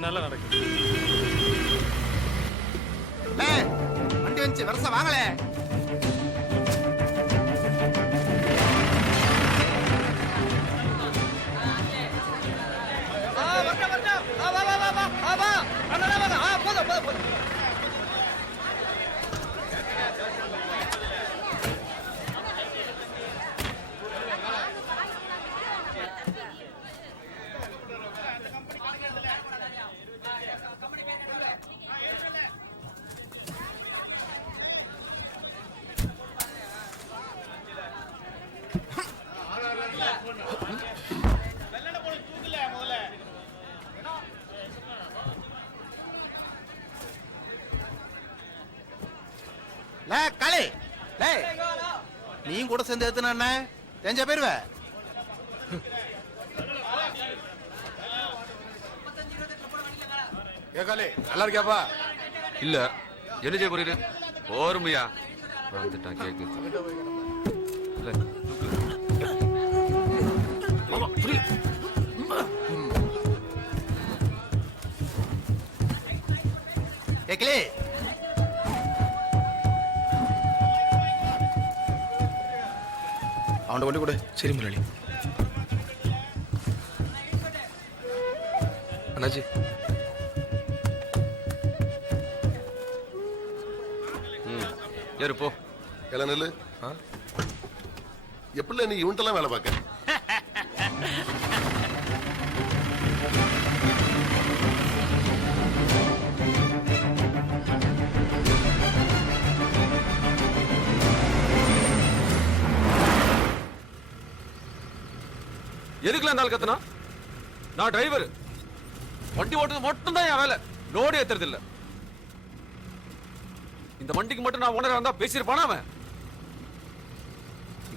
என்னால நடக்குது. வண்டி வந்துச்சு, வரச வாங்களே. களி நீயும் கூட சேர்ந்து ஏத்துன தெரிஞ்ச போயிருவ. கேக்காலே நல்லா இருக்கியாப்பா? இல்ல என்ன செய்ய போறீரு? ஓர்மையா வந்துட்டான் கேக்கு. கேக்கலே அவன் கொண்டு கூட. சரி முரளி. அண்ணாச்சி ஏறு போ. எல்லாம் நெல்லு. எப்படி நீ இவன்ட்டெல்லாம் வேலை பார்க்க? எதுக்குல இருந்தாலும் கத்துனா? நான் டிரைவர். வண்டி ஓட்டுறது மட்டும் தான் என் வேலை. லோடு ஏத்துறது இல்ல. இந்த வண்டிக்கு மட்டும் நான் ஓனரா இருந்தா பேசியிருப்பானா அவன்?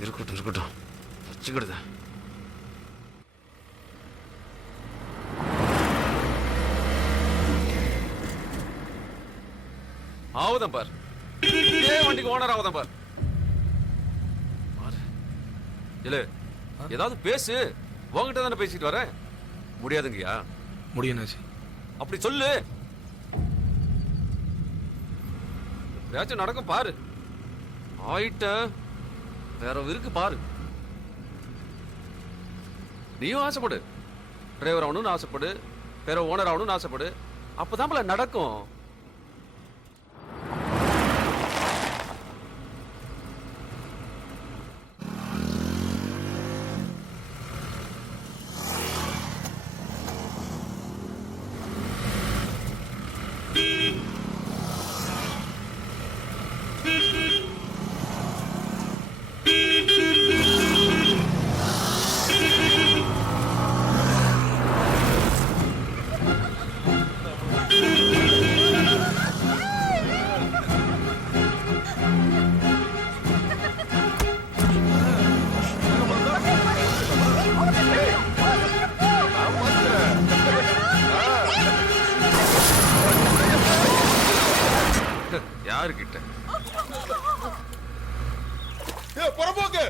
இருக்கட்டும் இருக்கட்டும் வச்சுக்கிடுத. ஆவுதான் பார். இதே வண்டிக்கு ஓனர் ஆவுதான் பார். இல்ல ஏதாவது பேசு. உங்ககிட்ட தானே பேசிட்டு வரேன். முடியாதுங்கய்யா. முடியும். அப்படி சொல்லு. ஏதாச்சும் நடக்கும் பாரு. ஆயிட்ட வேற இருக்கு பாரு. நீயும் ஆசைப்படு. டிரைவர் ஆகணும்னு ஆசைப்படு. வேற ஓனர் ஆகணும்னு ஆசைப்படு. அப்பதான் நடக்கும். யாருக்கிட்ட புறம்போக்கு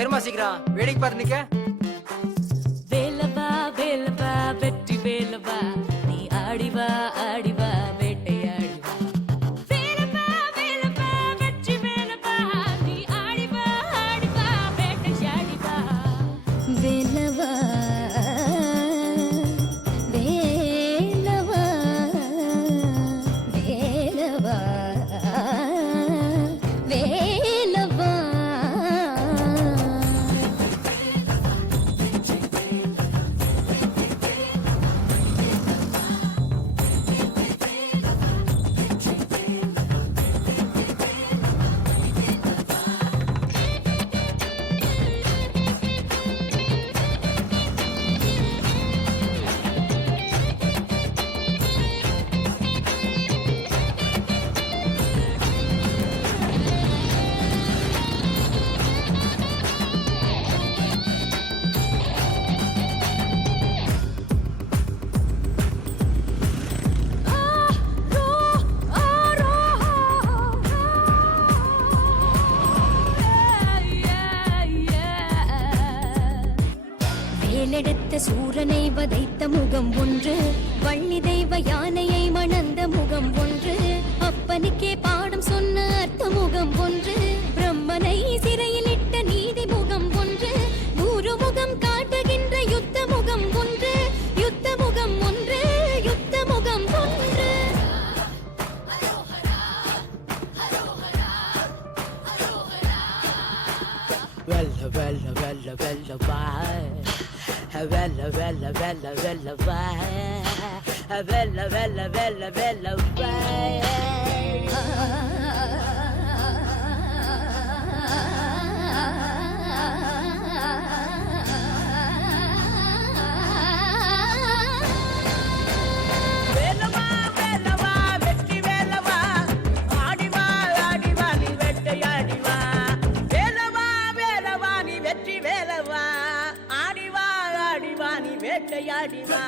ஏறுமா சீக்கிரம். வேடிக்கை பார்த்து நிக்க. வேலவா வேலவா வெற்றி வேலவா நீ ஆடிவா ஆடிவா வேட்டையாடிவா. வேலவா வேலவா வெற்றி வேலவா நீ ஆடிவா ஆடிவா வேட்டையாடிவா. வேலவா வேலவா வேலவா வைத்த முகம் ஒன்று, வள்ளி தெய்வ யானையை மணந்த முகம் ஒன்று, அப்பனுக்கே பாடம் சொன்ன அர்த்த முகம் ஒன்று, பிரம்மனை சிறையில் இட்ட நீதி முகம் ஒன்று, 100 முகம் காட்டுகின்ற யுத்த முகம் ஒன்று, யுத்த முகம் ஒன்று, யுத்த முகம் ஒன்று. Vella, vella, vella, vella, vai. Vella, vella, vella, vella, vai. Vella, vella, vella, vella, வேட்டையாடிவா.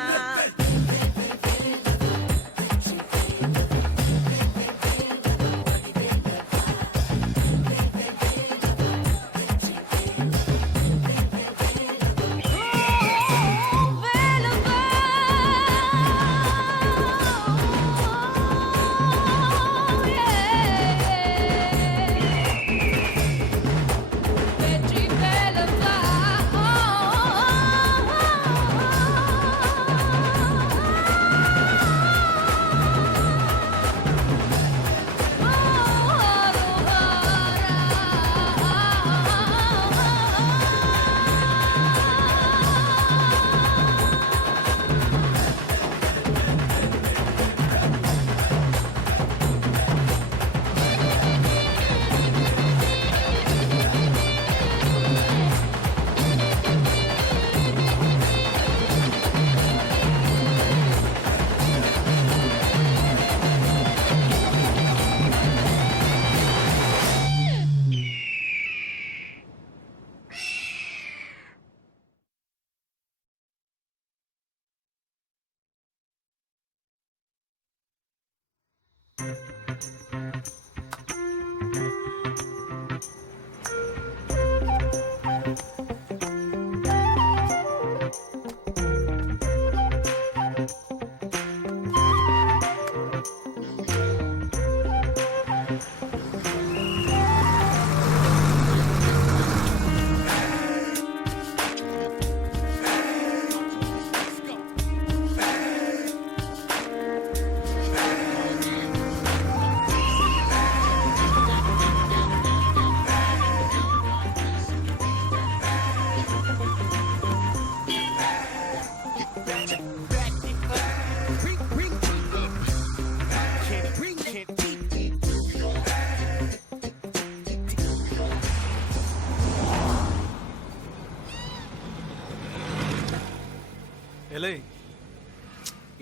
எலே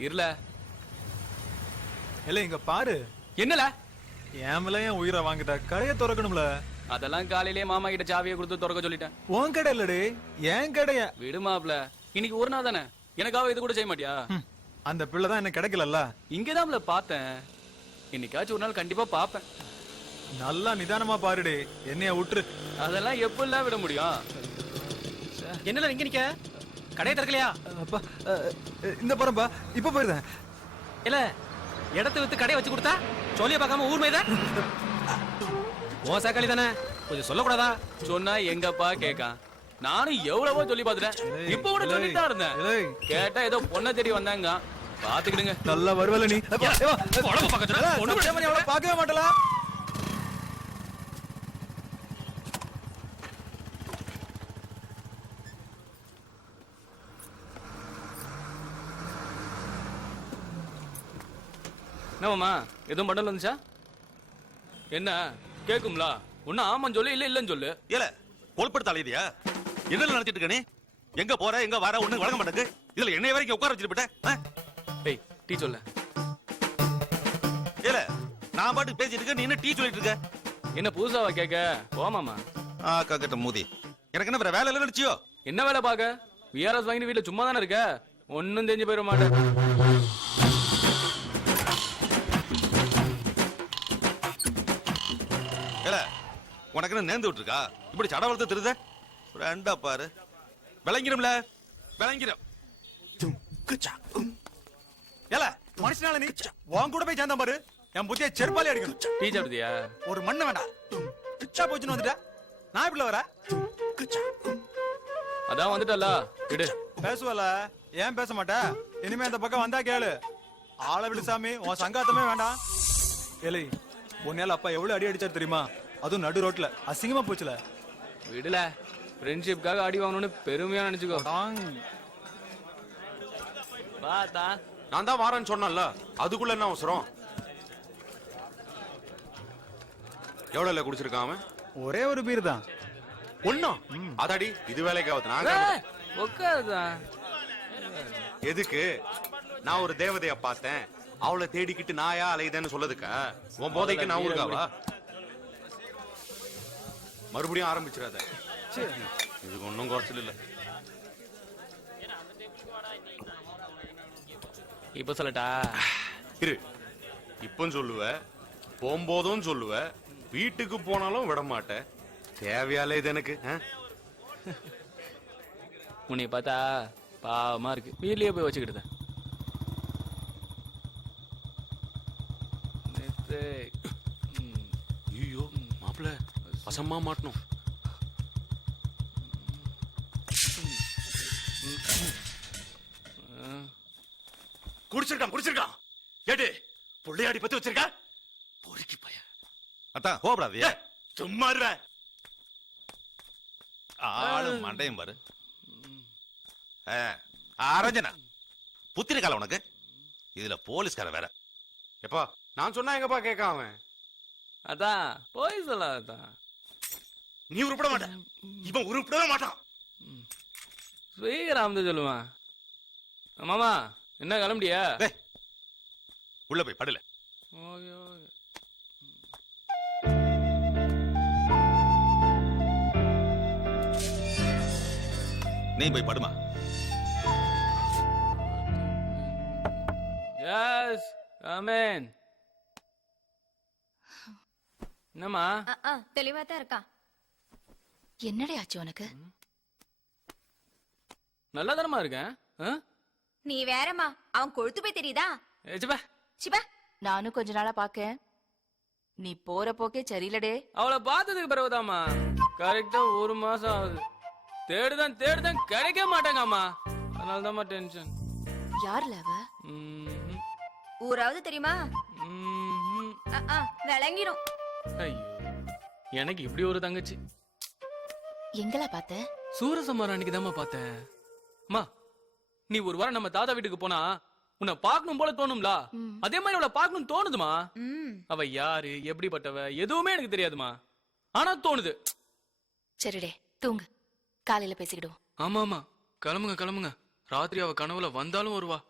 இருல எலே இங்க பாரு. என்னல ஏமல ஏன் உயிரை வாங்கிட்ட? கடையை திறக்கணும்ல. அதெல்லாம் காலையிலேயே மாமா கிட்ட சாவியை கொடுத்து திறக்க சொல்லிட்டேன். உன் கடை இல்லடே, ஏன் கடைய. விடுமாப்ல, இன்னைக்கு ஒரு நாள் தானே, எனக்காக இது கூட செய்ய மாட்டியா? அந்த பிள்ளை தான் எனக்கு கிடைக்கலல்ல. இங்கதான்ல பார்த்தேன், இன்னைக்காச்சும் ஒரு நாள் கண்டிப்பா பாப்பேன். நல்லா நிதானமா பாருடே, என்னைய விட்டுரு. அதெல்லாம் எப்படிலாம் விட முடியும்? என்னல இங்க நிக்க? கடையை திறக்கலையா? அப்பா இந்த பரம்பா இப்ப போயிருந்தேன். இல்ல இடத்தை வித்து கடையை வச்சு கொடுத்தா சொல்லிய பார்க்காம ஊர் மேய்தான் மோசக்காளி தானே, கொஞ்சம் சொல்லக்கூடாதா? சொன்னா எங்கப்பா கேட்கான். நானும் எவ்வளவோ சொல்லி பாத்துட்டேன், இப்ப கூட சொல்லிட்டு தான் இருந்தேன். கேட்டா ஏதோ பொண்ணை தேடி வந்தாங்க, பாத்துக்கிடுங்க. நல்லா வருவல நீ. பாக்கவே மாட்டலா. என்னமாமா எதுவும் பண்டல் வந்துச்சா? என்ன கேக்கும்ல? ஒன்னு ஆமான்னு சொல்லு, இல்ல இல்லன்னு சொல்லு. ஏல கொல்படுத்த அலையதியா? என்ன நடத்திட்டு இருக்க நீ? எங்க போற எங்க வர ஒண்ணு வழங்க மாட்டேங்க. இதுல என்னைய வரைக்கும் உட்கார வச்சிட்டு போயிட்ட. ஏய் டீ சொல்ல. ஏல நான் பாட்டுக்கு பேசிட்டு இருக்க, நீ என்ன டீ சொல்லிட்டு இருக்க? என்ன புதுசாவா கேட்க? போமாமா. காக்கட்ட மூதி, எனக்கு என்ன வேற வேலை இல்ல நினைச்சியோ? என்ன வேலை பாக்க? விஆர்எஸ் வாங்கி வீட்டுல சும்மா தானே இருக்க, ஒன்னும் தெரிஞ்சு போயிட மாட்டேன். உனக்கு என்ன நேர்ந்து விட்டுருக்கா? இப்படி சட வளர்த்து திருத ரெண்டா பாரு. விளங்கிடும்ல, விளங்கிடும். ஏல மனுஷனால நீ உன் கூட போய் சேர்ந்தா பாரு என் புத்திய செருப்பாலே அடிக்கணும். டீ சாப்பிடுதியா? ஒரு மண்ணு வேண்டாம். கிச்சா போச்சுன்னு வந்துட்ட. நான் இப்படி வர அதான் வந்துட்டல விடு. பேசுவல ஏன் பேச மாட்டே? இனிமே அந்த பக்கம் வந்தா கேளு. ஆளை விடு சாமி, உன் சங்காத்தமே வேண்டாம். ஏலே உன்னால அப்பா எவ்வளவு அடி அடிச்சாரு தெரியுமா? அதுவும் நடு ரோட்ல அசிங்கமா போச்சுல. விடுல, ஃப்ரெண்ட்ஷிப்காக அடி வாங்கணும்னு பெருமையா நினைச்சுக்கோ. பாத்தா நான் தான் வாரேன்னு சொன்னேன்ல, அதுக்குள்ள என்ன அவசரம்? எவ்வளவு குடிச்சிருக்கான் அவன்? ஒரே ஒரு பீர் தான். ஒண்ணும் அதாடி இது வேலைக்கு ஆகுது. நான் உட்காருதான். எதுக்கு? நான் ஒரு தேவதைய பார்த்தேன், அவளை தேடிக்கிட்டு நாயா அலையுதேன்னு சொல்லதுக்கா? உன் போதைக்கு நான் ஊருக்காவா? மறுபடியும் ஆரம்பிச்சிடாத. இதுக்கு ஒன்னும் குறைச்சல் இல்ல. இப்ப சொல்லட்டா? இரு, இப்ப சொல்லுவ, போகும்போதும் சொல்லுவ, வீட்டுக்கு போனாலும் விட மாட்டேன். தேவையால இது எனக்கு? உன்னை பார்த்தா பாவமா இருக்கு. வீட்லயே போய் வச்சுக்கிட்டு. ஐயோ மாப்பிள்ள, வசமா மாட்டணும். குடிச்சிருக்கான் ஏடு புள்ளையாடி பத்தி வச்சிருக்கா. பொறுக்கி பைய அதான் கோபடாதியா? சும்மா இருவ. ஆளு மண்டையும் பாரு. அரஞ்சனா புத்திர கால உனக்கு. இதுல போலீஸ்கார வேற. எப்பா நான் சொன்னா எங்கப்பா கேட்க அவன்? அதான் போய் சொல்லாதான். நீ உருப்பட மாட்ட, இவன் உருப்படவே மாட்டான். ஸ்ரீராம் சொல்லுவான். மாமா என்ன கிளம்பியா? உள்ள போய் படல. Okay okay. நீ போய் படுமா. எஸ் ஆமென். என்னம்மா? தெளிவா தான் இருக்கா. என்னடி ஆச்சு உனக்கு? நல்லா தானமா இருக்கேன். நீ வேறமா, அவன் கொழுத்து போய் தெரியுதா? சிபா நானும் கொஞ்ச நாளா பாக்கேன். நீ போற போக்கே சரியில்லடே. அவளை பார்த்ததுக்கு பிறகுதாம்மா கரெக்டா 1 மாசம் ஆகுது. தேடுதான் கிடைக்க மாட்டாங்கம்மா. அதனாலதாம்மா டென்ஷன். யார்ல அவ? ஊராவது தெரியுமா? விளங்கிடும். ஐயோ, எனக்கு இப்படி ஒரு தங்கச்சி. எங்களா பார்த்த? சூரசம்மாரம் அன்னைக்கு தாம்மா பார்த்தேன். அம்மா, நீ ஒரு வாரம் நம்ம தாத்தா வீட்டுக்கு போனா உன்னை பார்க்கணும் போல தோணும்ல, அதே மாதிரி அவளை பார்க்கணும் தோணுதுமா. அவ யாரு, எப்படிப்பட்டவ எதுவுமே எனக்கு தெரியாதுமா, ஆனா தோணுது. சரிடே, தூங்கு, காலையில பேசிக்கிடுவோம். ஆமா ஆமா, கிளம்புங்க. ராத்திரி அவ கனவுல வந்தாலும் வருவா.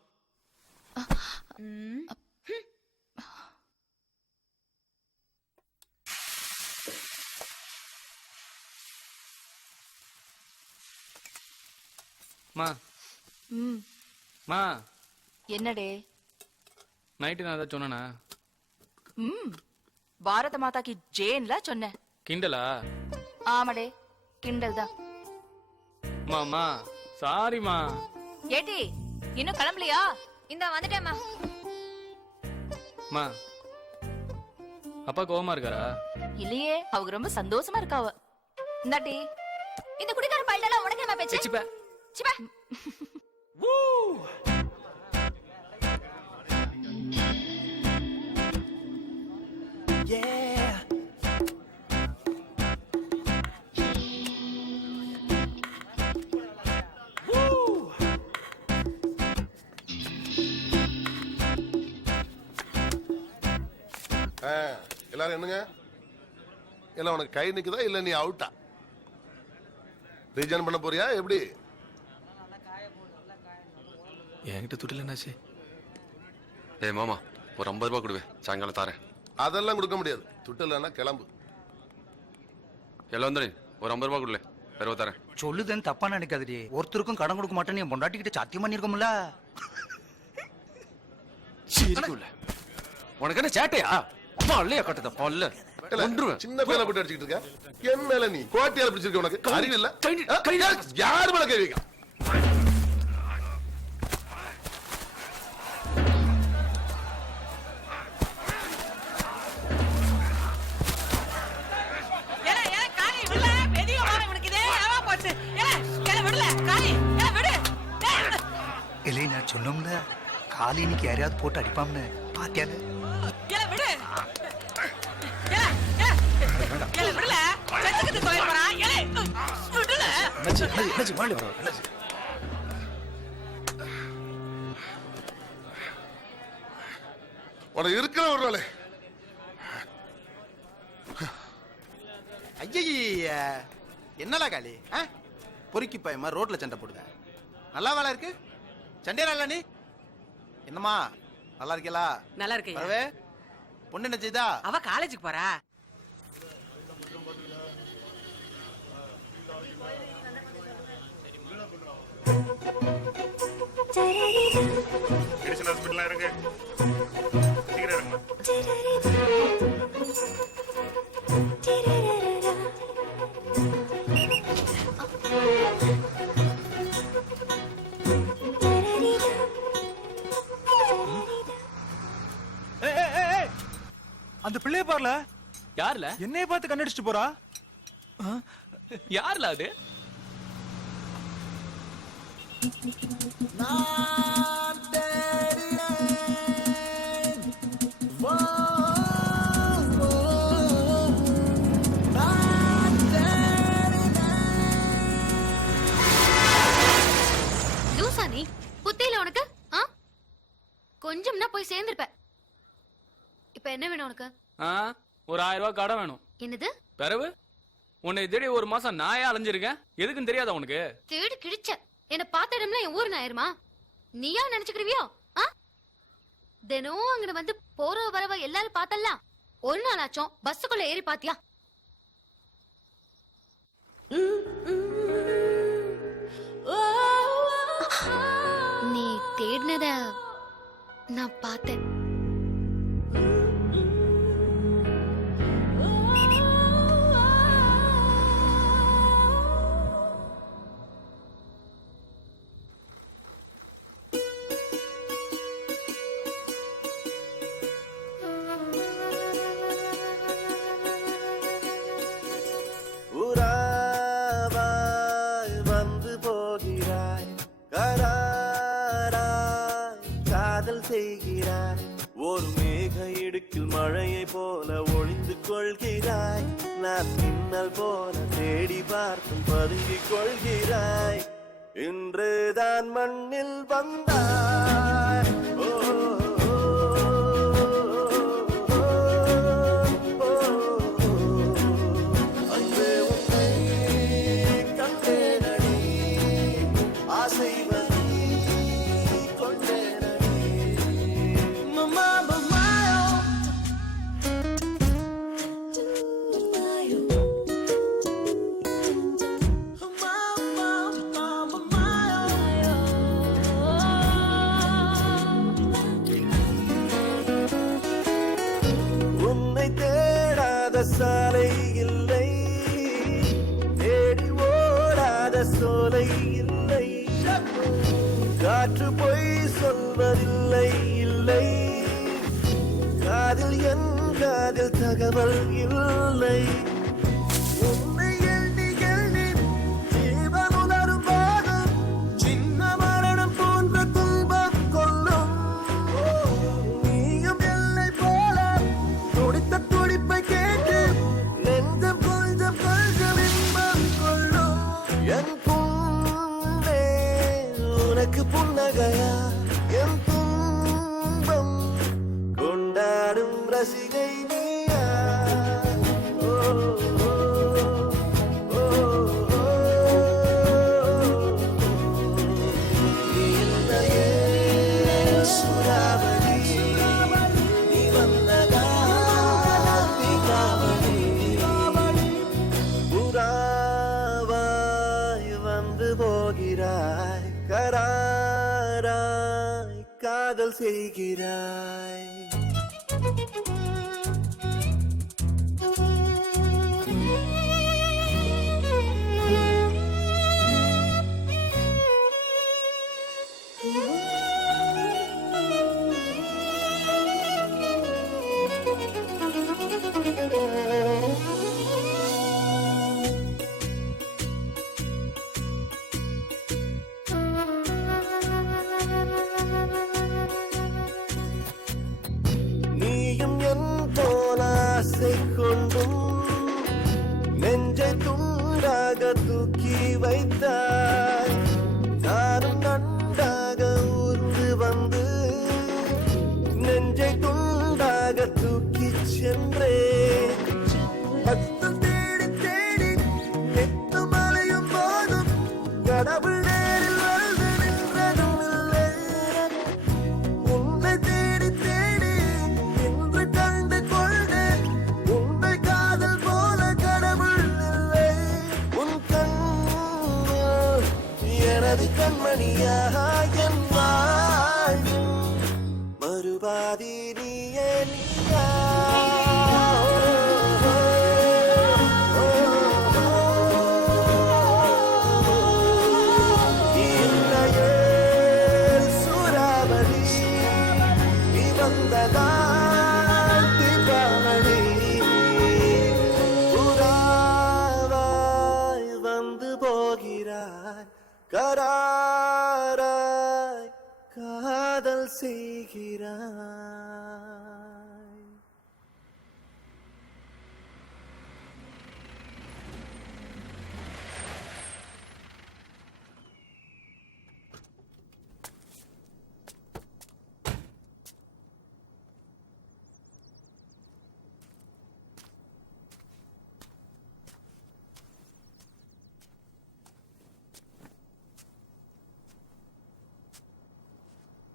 மா என்னடே? நைட்டு நான் ஏதாவது சொன்னா? பாரத மாதாக்கு ஜேன்ல சொன்ன. கிண்டலா? ஆமாடே, கிண்டல் தான். மாமா சாரிமா. ஏட்டி இன்னும் கிளம்பலையா? இந்த வந்துட்டேம்மா. மா, அப்பா கோவமா இருக்காரா? இல்லையே, அவங்க ரொம்ப சந்தோஷமா இருக்காவ. இந்தாட்டி இந்த குடிக்கார பையல உனக்கு என்ன பேச்சு? சிப்பா சிப்பா. எல்லாரும் என்னங்க, எல்லாம் உனக்கு கை நிக்குதா இல்ல நீ அவுட்டா? ரீஜன் பண்ண போறியா எப்படி? என்கிட்ட துட்டில என்னாச்சு? மாமா ஒரு 50 ரூபாய் கொடுவேன், சாயங்காலம் தாரேன். அதெல்லாம் கொடுக்க முடியாது, துட்டு இல்லைன்னா கிளம்பு. எல்லாம் வந்துடு, ஒரு 50 ரூபாய் கொடுல, பெருவ தரேன். சொல்லுதேன்னு தப்பா நினைக்காதடி. ஒருத்தருக்கும் கடன் கொடுக்க மாட்டேன்னு என் பொண்டாட்டிக்கிட்ட சத்தியம் பண்ணிருக்கோம்ல. உனக்கு என்ன சேட்டையா? பல்லையா கட்டுத பல்ல சின்ன பேல போட்டு அடிச்சுட்டு இருக்க. என் மேல நீ கோட்டையால பிடிச்சிருக்க. உனக்கு அறிவு இல்ல? யாரு மேல கை வைக்க? காலினிக்கு யாரையாவது போட்டு அடிப்பாம்னு பாத்தியால உனக்கு இருக்கிற ஒரு நாளே ஐய என்னடா காளி பொறுக்கி பயமா ரோட்ல சண்டை போடுத நல்லா வேலை இருக்கு சண்டையா நீ என்னம்மா நல்லா இருக்கீங்களா? நல்லா இருக்கேன். வரவே பொண்ணு என்ன செய்தா? அவ காலேஜுக்கு போறா. மெடிசன் ஹாஸ்பிடல்ல இருக்கு. சீக்கிரம் இருங்க. அந்த பிள்ளைய பாருல. யாருல? என்னைய பார்த்து கண்ணடிச்சிட்டு போறா. யாருல அது? லூசானி புத்தியில உனக்கு கொஞ்சம்னா போய் சேர்ந்திருப்ப. இப்ப என்ன வேணும் உனக்கு? ஒரு 1000 ரூபாய் கடன் வேணும். என்னது? பிறவு உன்னை தேடி ஒரு மாசம் நாயா அலைஞ்சிருக்கேன். எதுக்குன்னு தெரியாதா உனக்கு? தேடி கிழிச்ச என்ன பார்த்த இடம்ல என் ஊர் நாயிருமா? நீயா நினைச்சுக்கிறியோ? தினம் அங்க வந்து போற வரவ எல்லாரும் பார்த்தலாம். ஒரு நாளாச்சும் பஸ்ஸுக்குள்ள ஏறி பாத்தியா? நீ தேடினத நான் பார்த்தேன். வந்து போகிறாய் கராராய் காதல் செய்கிறாய். ஒரு மேக இடுக்கில் மழையை போல ஒளிந்து கொள்கிறாய். நான் மின்னல் போல தேடி பார்த்தும் பதுங்கிக் கொள்கிறாய். இன்றுதான் மண்ணில் வந்தாய். ஓ சாலை இல்லை, தேடி ஓடாத சோலை இல்லை. காற்று பொய் சொல்வதில்லை இல்லை. காதில் என் காதில் தகவல் இல்லை. உன்னை எண்ணி எண்ணி ஜீவன் உணரும் போது சின்ன மரணம் போன்ற துன்பம் கொள்ளும். நீயும் எல்லை போல துடித்த துடிப்பை கேட்டு நெஞ்சம் கொஞ்சம் கொஞ்சம் இன்பம் கொள்ளும். என் புண்ணே உனக்கு புன்னகையா? என் துன்பம் கொண்டாடும் ரசிகை நீயா? ஓ ஓ ஓ இல்லையே சுறாவளி நீ வந்ததா தீபாவளி. புறாவாய் வந்து போகிறாய் கராராய் காதல் செய்கிறாய். நல்லதான் தீபாவளி புறாவாய் வந்து போகிறாய் கராராய் காதல் செய்கிறாய்.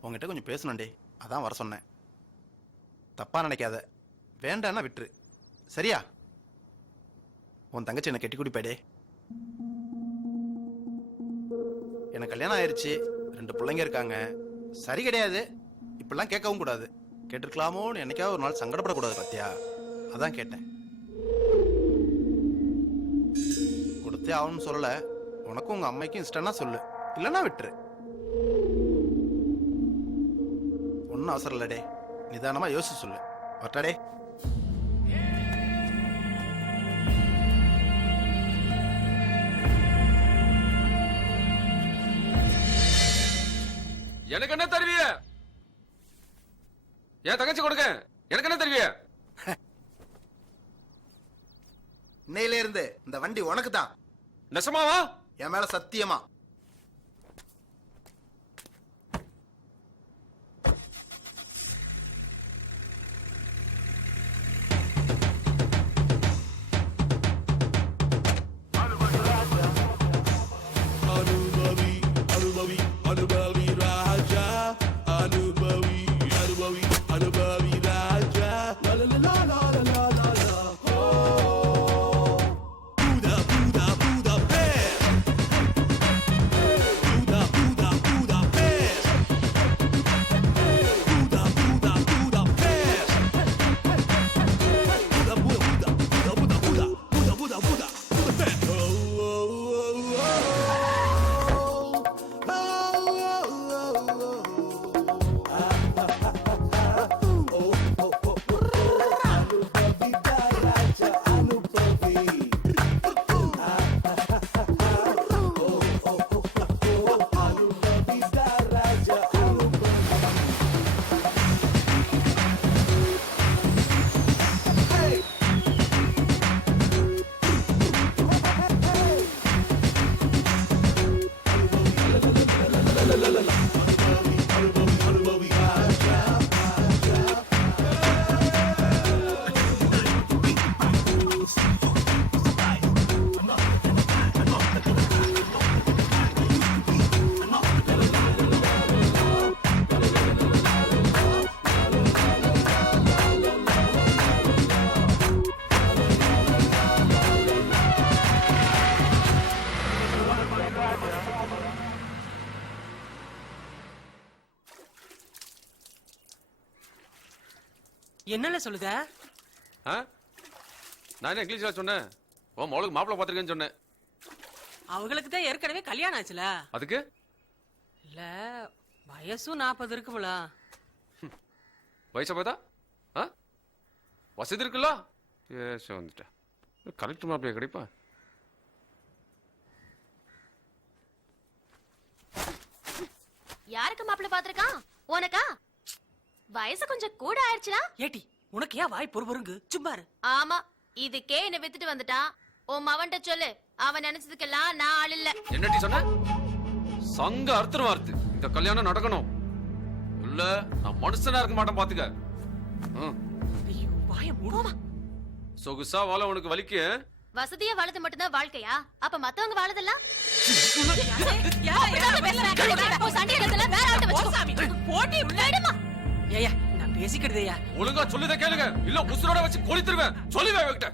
உங்ககிட்ட கொஞ்சம் பேசணும்டே, அதான் வர சொன்னேன். தப்பா நினைக்காத, வேண்டான்னா விட்டுரு சரியா? உன் தங்கச்சி என்ன கெட்டி குடிப்பேடே. எனக்கு கல்யாணம் ஆயிடுச்சு, 2 பிள்ளைங்க இருக்காங்க. சரி கிடையாது, இப்பெல்லாம் கேட்கவும் கூடாது. கேட்டிருக்கலாமோன்னு என்னைக்காவது ஒரு நாள் சங்கடப்படக்கூடாது பத்தியா, அதான் கேட்டேன். கொடுத்தே ஆகணும்னு சொல்லல, உனக்கும் உங்க அம்மைக்கும் இஷ்டம்னா சொல்லு, இல்லைன்னா விட்டுரு. ஒன்னும் அவசரம் இல்லடே, நிதானமா யோசிச்சு சொல்லு. வரட்டாடே. எனக்கு என்ன தருவிய? என் தங்கச்சி கொடுக்க எனக்கு என்ன தருவிய? இன்னையில இருந்து இந்த வண்டி உனக்கு தான். நெசமாவா? என் மேல சத்தியமா. என்னல சொல்லுத? நான் என்ன இங்கிலீஷ்ல சொன்னேன்? உன் மகளுக்கு மாப்பிள்ளை பார்த்திருக்கேன்னு சொன்னேன். அவங்களுக்கு தான் ஏற்கனவே கல்யாணம் ஆச்சுல. அதுக்கு இல்ல வயசும் 40 இருக்குங்கள. வயசை பார்த்தா வசதி இருக்குல்ல? ஏச வந்துட்டேன். கலெக்டர் மாப்பிள்ளைய கிடைப்பா? யாருக்கு மாப்பிள்ளை பாத்திருக்கான்? உனக்கா? வயசு கொஞ்சம் கூட ஆயிடுச்சுனா? ஏட்டி உனக்கு ஏன் வாய் பொறுபொருங்கு? சும்மா இரு. ஆமா, இதுக்கே என்ன வித்துட்டு வந்துட்டான். உன் மவன்ட்ட சொல்லு, அவன் நினைச்சதுக்கெல்லாம் நான் ஆள் இல்ல. என்னடி சொன்ன? சங்க அர்த்தம் வார்த்தை. இந்த கல்யாணம் நடக்கணும். இல்ல நான் மனுஷனா இருக்க மாட்டேன் பாத்துக்க. ஐயோ வாய மூடுமா. சொகுசா வாழ உனக்கு வலிக்கு. வசதியா வாழது மட்டும்தான் வாழ்க்கையா? அப்ப மத்தவங்க வாழதெல்லாம் ஏயா நான் பேசிக்கிறதையா? ஒழுங்கா சொல்லுத கேளுங்க, இல்ல உசுரோட வச்சு கொளுத்திடுவேன். சொல்லுவேன் இவகிட்ட.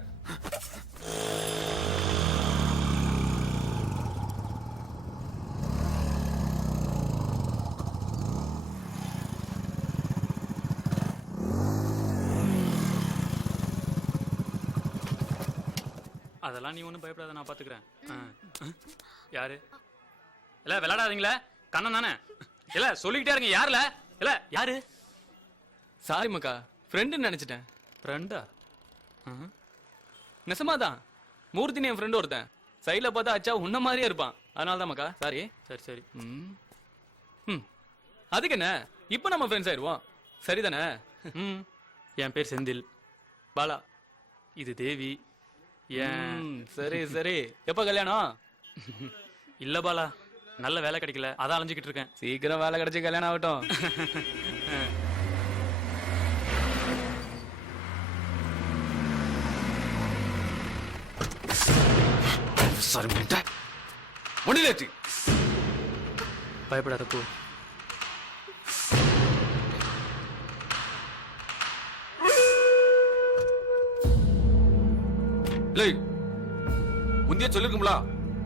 அதெல்லாம் நீ ஒன்றும் பயப்படாத, நான் பாத்துக்கிறேன். யாரு? இல்ல விளையாடாதீங்களே, கண்ணன் தானே. இல்ல சொல்லிக்கிட்டே இருங்க. யாருல? இல்ல யாரு? சாரி மக்கா, ஃப்ரெண்டுன்னு நினைச்சிட்டேன். ஃப்ரெண்டா? நெசமாதான், மூர்த்தினி என் ஃப்ரெண்டு ஒருத்தன். சைட்ல பார்த்தா அச்சா உன்ன மாதிரியே இருப்பான். அதனால தான் மக்கா, சாரி. சரி சரி. அதுக்கு என்ன, இப்ப நம்ம ஃப்ரெண்ட்ஸ் ஆயிடுவோம். சரிதானே? என் பேர் செந்தில். பாலா. இது தேவி. ஏன்? சரி சரி. எப்ப கல்யாணம்? இல்ல பாலா, நல்ல வேலை கிடைக்கல, அதான் அலைஞ்சுக்கிட்டு இருக்கேன். சீக்கிரம் வேலை கிடைச்சி கல்யாணம் ஆகட்டும். பயப்படாத போ. முந்தைய சொல்லிருக்கும்ல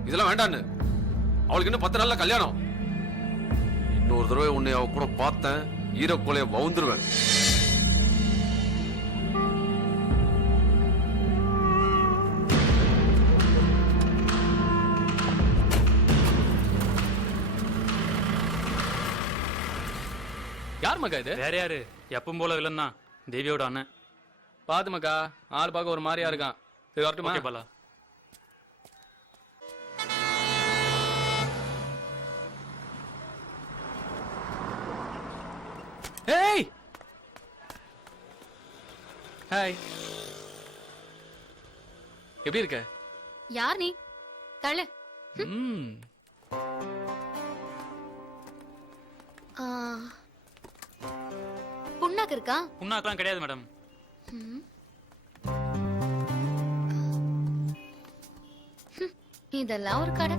இதெல்லாம் வேண்டான்னு. அவளுக்கு இன்னும் 10 நாள்ல கல்யாணம். இன்னொரு தடவை உன்னை அவ கூட பார்த்தேன், ஈரக்கோலைய வவுந்துருவேன். யார் மக்கா இது? வேற யாரு? எப்பவும் போல வில்லன் தான், தேவியோட அண்ணன். பாத்து மக்கா, ஆள் பார்க்க ஒரு மாதிரியா இருக்கான். சரி வரட்டுமா? ஓகே பாலா. ஏய் ஹாய், எப்படி இருக்க? யார் நீ? தள்ளு. புண்ணாக்கு இருக்கா? புண்ணாக்கெல்லாம் கிடையாது மேடம். இதெல்லாம் ஒரு கடை.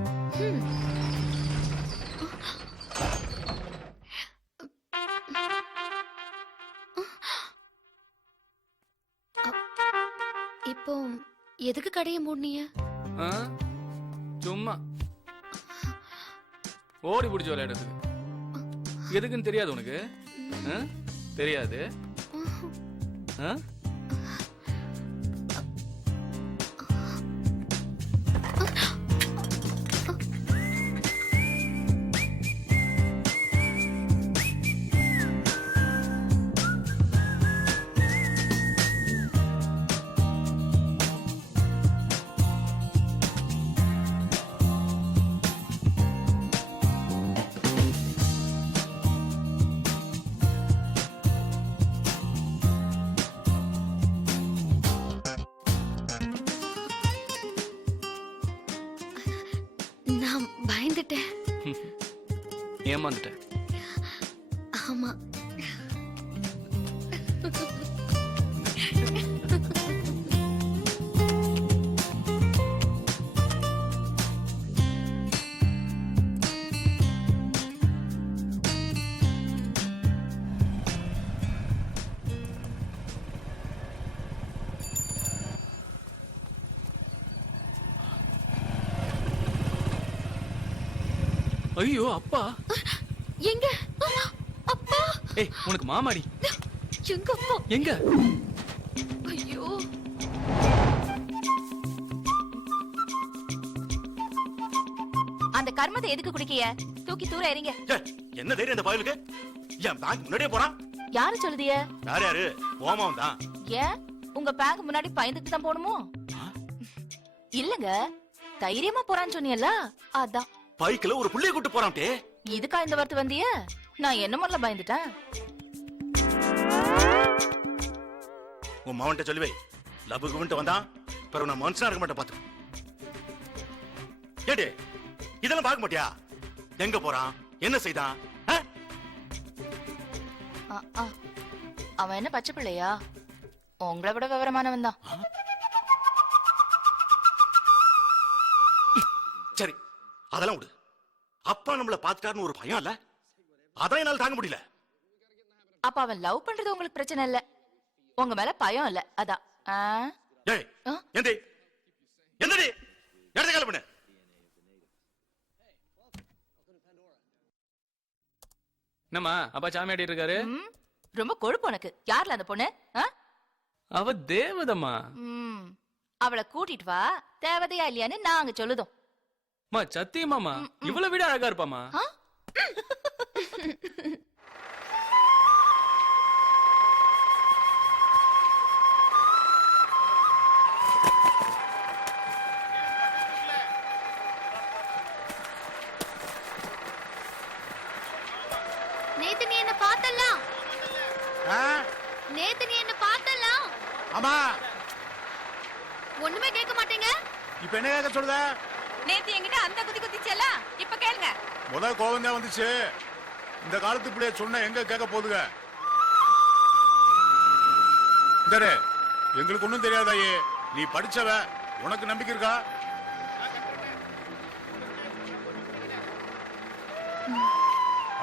இப்போ எதுக்கு கடையை மூடினீங்க? சும்மா ஓடி பிடிச்ச விளையாடுறதுக்கு. எதுக்குன்னு தெரியாது உனக்கு? தெரியாது. நான் பயந்துட்டேன். ஏமாந்துட்டேன். ஆமா. ஐயோ அப்பா. எங்க அப்பா? ஏய் உனக்கு மாமாடி. எங்க அப்பா? எங்க? ஐயோ அந்த கர்மத்தை எதுக்கு குடிக்கிய? தூக்கி தூர எறிங்க. என்ன தைரியம் இந்த பயலுக்கு? என் பேங்க் முன்னாடியே போறான். யாரு சொல்லுதிய? யாரு? ஓமாவும் தான். ஏன் உங்க பேங்க் முன்னாடி பயந்துட்டு தான் போகணுமோ? இல்லங்க, தைரியமா போறான்னு சொன்னீல்ல, அதான். பைக்ல ஒரு புள்ளைய கூட்டு போறான்டே. இதுக்கா இந்த வார்த்தை வந்திய? நான் என்ன முதல்ல பயந்துட்டேன். உன் மவன்கிட்ட சொல்லி வை, லபுக்கு விட்டு வந்தான் பிறகு நான் மனுஷனா இருக்க மாட்டேன் பாத்து. ஏடே இதெல்லாம் பார்க்க மாட்டியா? எங்க போறான், என்ன செய்தான்? அவன் என்ன பச்சை பிள்ளையா? உங்களை விட விவரமானவன் தான். சரி அதெல்லாம் விடு. அப்பா நம்மள பாத்துட்டாருன்னு ஒரு பயம் இல்ல, அதான் என்னால தாங்க முடியல. அப்ப அவன் லவ் பண்றது உங்களுக்கு பிரச்சனை இல்ல, உங்க மேல பயம் இல்ல, அதான். ஏய் எந்தி எந்தடி இடத்த கால பண்ணு. என்னம்மா அப்பா சாமி ஆடிட்டு இருக்காரு? ரொம்ப கொழுப்பு உனக்கு. யார்ல அந்த பொண்ணு? அவ தேவதம்மா. அவளை கூட்டிட்டு வா, தேவதையா இல்லையான்னு நாங்க சொல்லுதோம். சத்தியமாமா இவ்வளவு விட அழகா இருப்பாமா. நேத்து நீ என்ன பார்த்தலாம். ஆமா. ஒண்ணுமே கேட்க மாட்டீங்க. இப்ப என்ன கேட்க சொல்லுத? நேத்து என்கிட்ட அந்த குதி குதிச்சல, இப்ப கேளுங்க. முதல் கோவம் தான் வந்துச்சு. இந்த காலத்து பிள்ளைய சொன்ன எங்க கேட்க போதுங்க? இந்தரு, எங்களுக்கு ஒண்ணும் தெரியாதாயே. நீ படிச்சவ, உனக்கு நம்பிக்கை இருக்கா?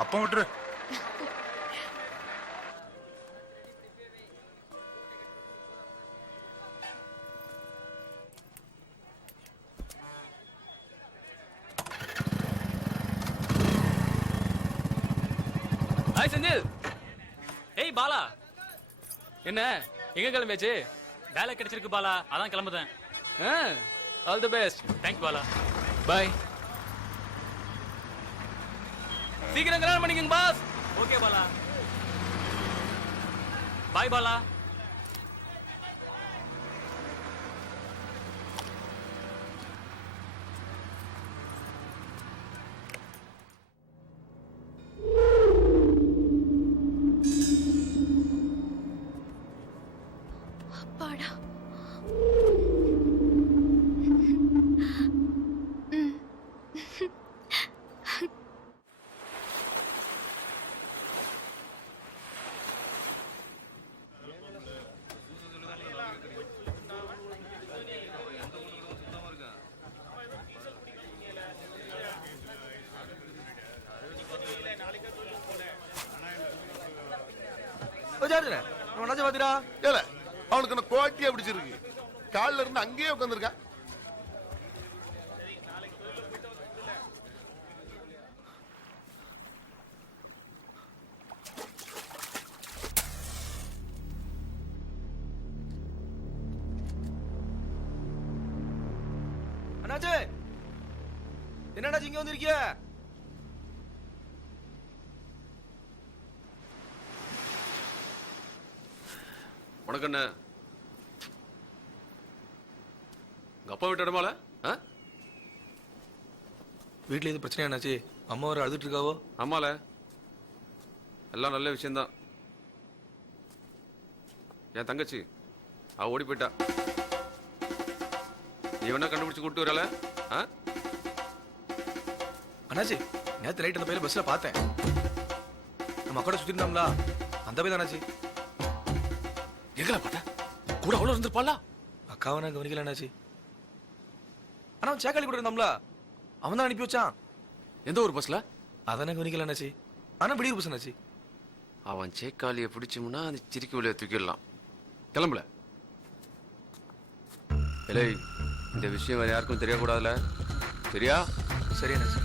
அப்ப விட்டுரு. ஹாய் செந்தில். ஏய் பாலா, என்ன எங்க கிளம்பியாச்சு? வேலை கிடைச்சிருக்கு பாலா, அதான் கிளம்புதேன். All the best. Thanks Bala. Bye. சீக்கிரம் கல்யாணம் பண்ணிக்கங்க boss. Okay Bala. Bye Bala. அப்பாடா. ஏல, அவனுக்கு என்ன கோட்டியா பிடிச்சிருக்கு? காலில இருந்து அங்கேயே உட்காந்துருக்கா. அண்ணாச்சி, என்னடா இங்க வந்திருக்கிய? உனக்கு என்ன உங்க அப்பா விட்ட இடமால? வீட்ல எது பிரச்சனை என்னாச்சு? அம்மா வர அழுதுட்டு இருக்காவோ? ஆமால, எல்லாம் நல்ல விஷயம்தான். என் தங்கச்சி அவ ஓடி போயிட்டா. நீ வேணா கண்டுபிடிச்சு கூப்பிட்டு வரல? அண்ணாச்சி, நேத்து நைட் அந்த பையில பஸ்ல பார்த்தேன். நம்ம அக்கா சுத்தி இருந்தாங்களா? அந்த பையன் தானாச்சு. எங்கல பார்த்தா கூட அவ்வளவு இருந்திருப்பாளா? அக்காவை நான் கவனிக்கல அண்ணாச்சி. ஆனா அவன் சேக்காளி கூட இருந்தாம்ல, அவன் தான் அனுப்பி வச்சான். எந்த ஒரு பஸ்ல? அதானே கவனிக்கல அண்ணாச்சி. ஆனா பிடிக்கிற பஸ் அண்ணாச்சி. அவன் சேக்காளியை பிடிச்சோம்னா அந்த சிரிக்கி வழியை தூக்கிடலாம். கிளம்பல. இல்லை, இந்த விஷயம் வேற யாருக்கும் தெரியக்கூடாதுல. சரியா? சரி அண்ணாச்சி.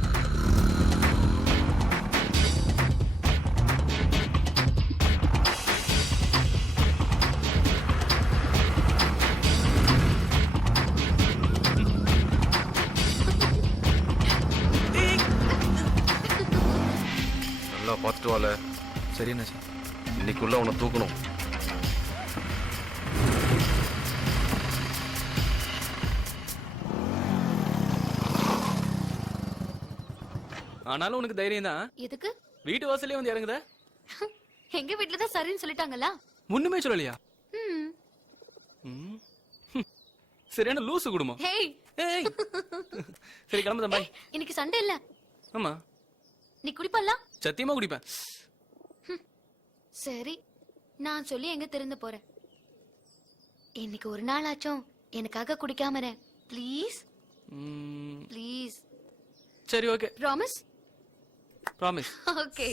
நல்லா பார்த்துட்டு வாழ. சரி அண்ணாச்சி. இன்னைக்குள்ள உன்னை தூக்கணும். ஆனாலும் உனக்கு தைரியம் தான். எதுக்கு? வீட்டு வாசலே வந்து இறங்குத. எங்க வீட்ல தான் சரின்னு சொல்லிட்டாங்களா? முன்னுமே சொல்லலையா? சரியான லூசு குடும்பம். ஹேய். ஏய். சரி கிளம்புதா பாய். இன்னைக்கு சண்டே இல்ல. ஆமா. நீ குடிப்பல்ல? சத்தியமா குடிப்பேன். சரி, நான் சொல்லி எங்க திறந்து போறேன். இன்னைக்கு ஒரு நாள் ஆச்சும் எனக்காக குடிக்காம இரு. Please please. சரி ஓகே. ப்ராமிஸ்? ப்ராமிஸ். ஓகே.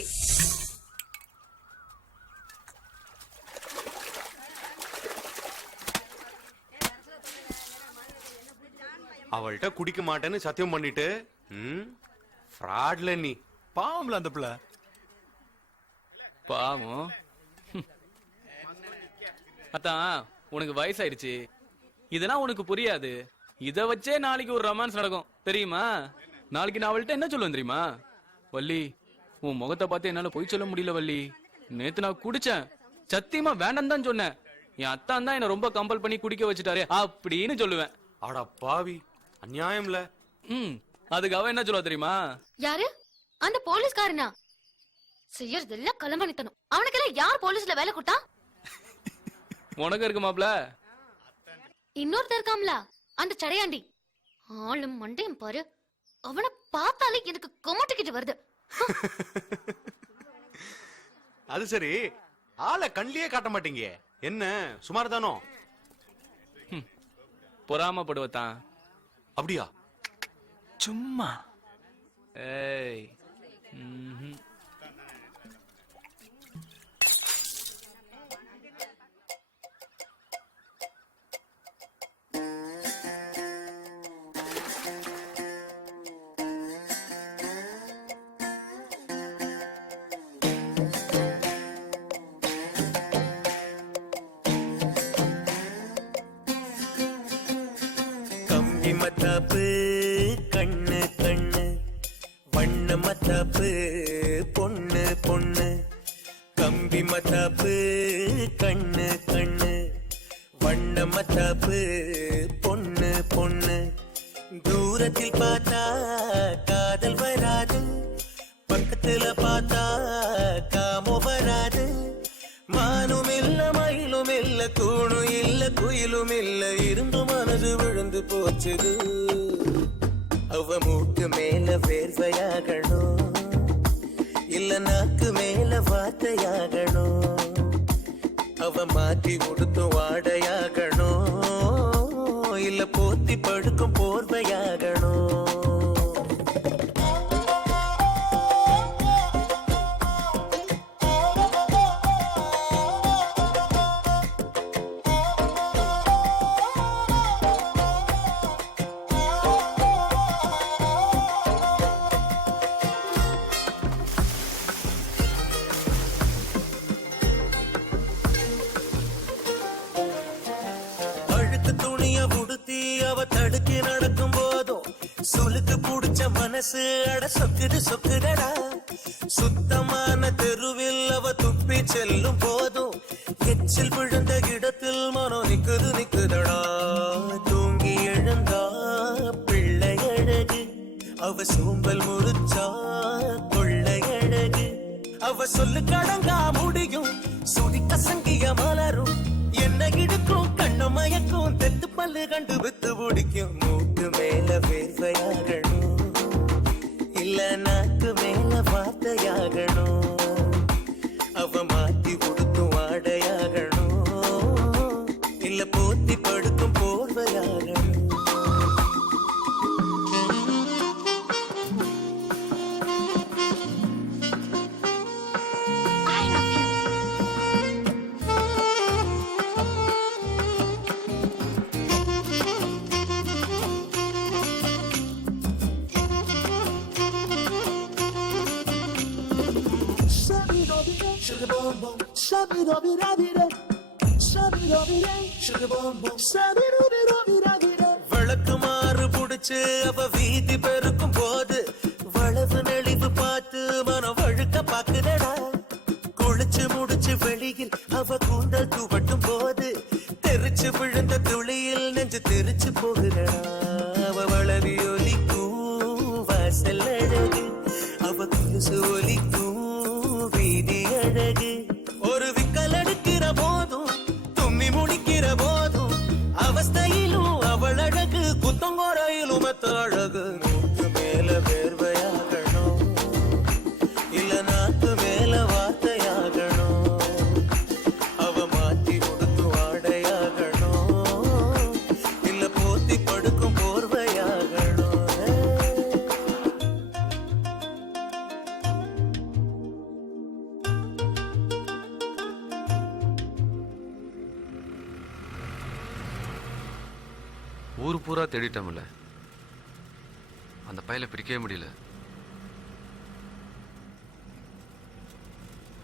அவள்கிட்ட குடிக்க மாட்டேன்னு சத்தியம் பண்ணிட்டு ஃப்ராட்ல நீ. பாவம்ல அந்த பிள்ளை. பாவம். அதான் உனக்கு வயசாயிடுச்சு, இதெல்லாம் உனக்கு புரியாது. இத வச்சே நாளைக்கு ஒரு ரொமான்ஸ் நடக்கும் தெரியுமா? நாளைக்கு நான் அவள்கிட்ட என்ன சொல்லுவேன் தெரியுமா? வள்ளி, உன் முகத்தை பார்த்து என்னால பொய் சொல்ல முடியல வள்ளி. நேத்து நான் குடிச்சேன், சத்தியமா வேண்டாம் தான் சொன்னேன். என் அத்தான் தான் என்ன ரொம்ப கம்பல் பண்ணி குடிக்க வச்சுட்டாரு அப்படின்னு சொல்லுவேன். ஆடா பாவி, அநியாயம்ல. அதுக்கு அவ என்ன சொல்லுவா தெரியுமா? யாரு? அந்த போலீஸ்காரனா? செய்யறதெல்லாம் களம்பணித்தனம். அவனுக்கெல்லாம் யார் போலீஸ்ல வேலை கொடுத்தா? உனக்கு இருக்கு மாப்ள. இன்னொருத்தர் இருக்காம்ல, அந்த சடையாண்டி. ஆளும் மண்டையும் பாரு. அவனை பார்த்தாலே எனக்கு கொமட்டிக்கிட்டு வருது. அது சரி, ஆளை கண்ணிலேயே காட்ட மாட்டீங்க. என்ன சுமார் தானோ? பொறாமப்படுவத்தான். அப்படியா? சும்மா. ஏய். மத்தாப்பு கண்ணு கண்ணு வண்ண மத்தாப்பு பொண்ணு பொண்ணு கம்பி மத்தாப்பு கண்ணு கண்ணு வண்ண மத்தாப்பு பொண்ணு பொண்ணு தூரத்தில் பார்த்தா காதல் வராது, பக்கத்துல பார்த்தா காமம் வராது. மானும் இல்ல மயிலும் இல்ல தூணும் இல்ல குயிலும் இல்ல இருந்து மனது விழுந்து போச்சுது. அவ மூக்கு மேல வேர்வையாகணும், இல்ல நாக்கு மேல வார்த்தையாகணும். அவ மாட்டி உடுத்தும் வாடையாகணும், இல்ல போத்தி படுக்கும் போர்வையாகணும். தடுக்கி நடக்கும் போதும் சுளுக்கு புடிச்ச மனசு அட சொக்குது சொக்குதடா. சுத்தமான தெருவில் அவ துப்பி செல்லும் போதும் எச்சில் விழுந்த இடத்தில் மனம் நிக்குது நிக்குதடா. தூங்கி எழுந்தா பிள்ளை அழகு, அவ சோம்பல் முறிச்சா கொள்ளை அழகு. அவ சொல்லு கடங்கா முடியும், சுடி கசங்கிய மலரும் என்ன இடுக்கும் கண்ணு மயக்கும். தெத்து பல்லு கண்டு வித்து பிடிக்கும். மூக்கு மேல வேர்வையாகணும், இல்ல நாக்கு மேல வார்த்தையாகணும். அவ மாத்தி உடுத்தும் வாடையாகணும், இல்ல போத்தி படுக்கும் போர்வையாகணும். விளக்கு மாறு புடிச்சு அவ வீதி பெருக்கும் போது வளவு நெளிவு பார்த்து மனம் வழுக்க பாக்குதடா. குளிச்சு முடிச்சு வெளியில் அவ கூந்தல் துவட்டும் போது தெரிச்சு விழுந்த துளியில் நெஞ்சு தெரிச்சு போகுதடா. அவ வளவி ஒலிக்கும் வாசல் அழகு, அவ குலுசு ஒலிக்கும் வீதி அழகு. ஒரு விக்கல் எடுக்கிற போதும் தும்மி முடிக்கிற போதும் அவஸ்தையிலும் அவள் அழகு, குத்தங்கோரையிலும் மத்த அழகு. மூக்கு மேல வேர்வையாகணும், இல்ல நாக்கு மேல வார்த்தையாகணும். அவ மாத்தி கொடுத்து வாடையாகணும், இல்ல போத்தி படுக்கும் போர்வையாகணும். ஊர் பூரா தேடிட்டோம்ல, அந்த பையலை பிரிக்கவே முடியல.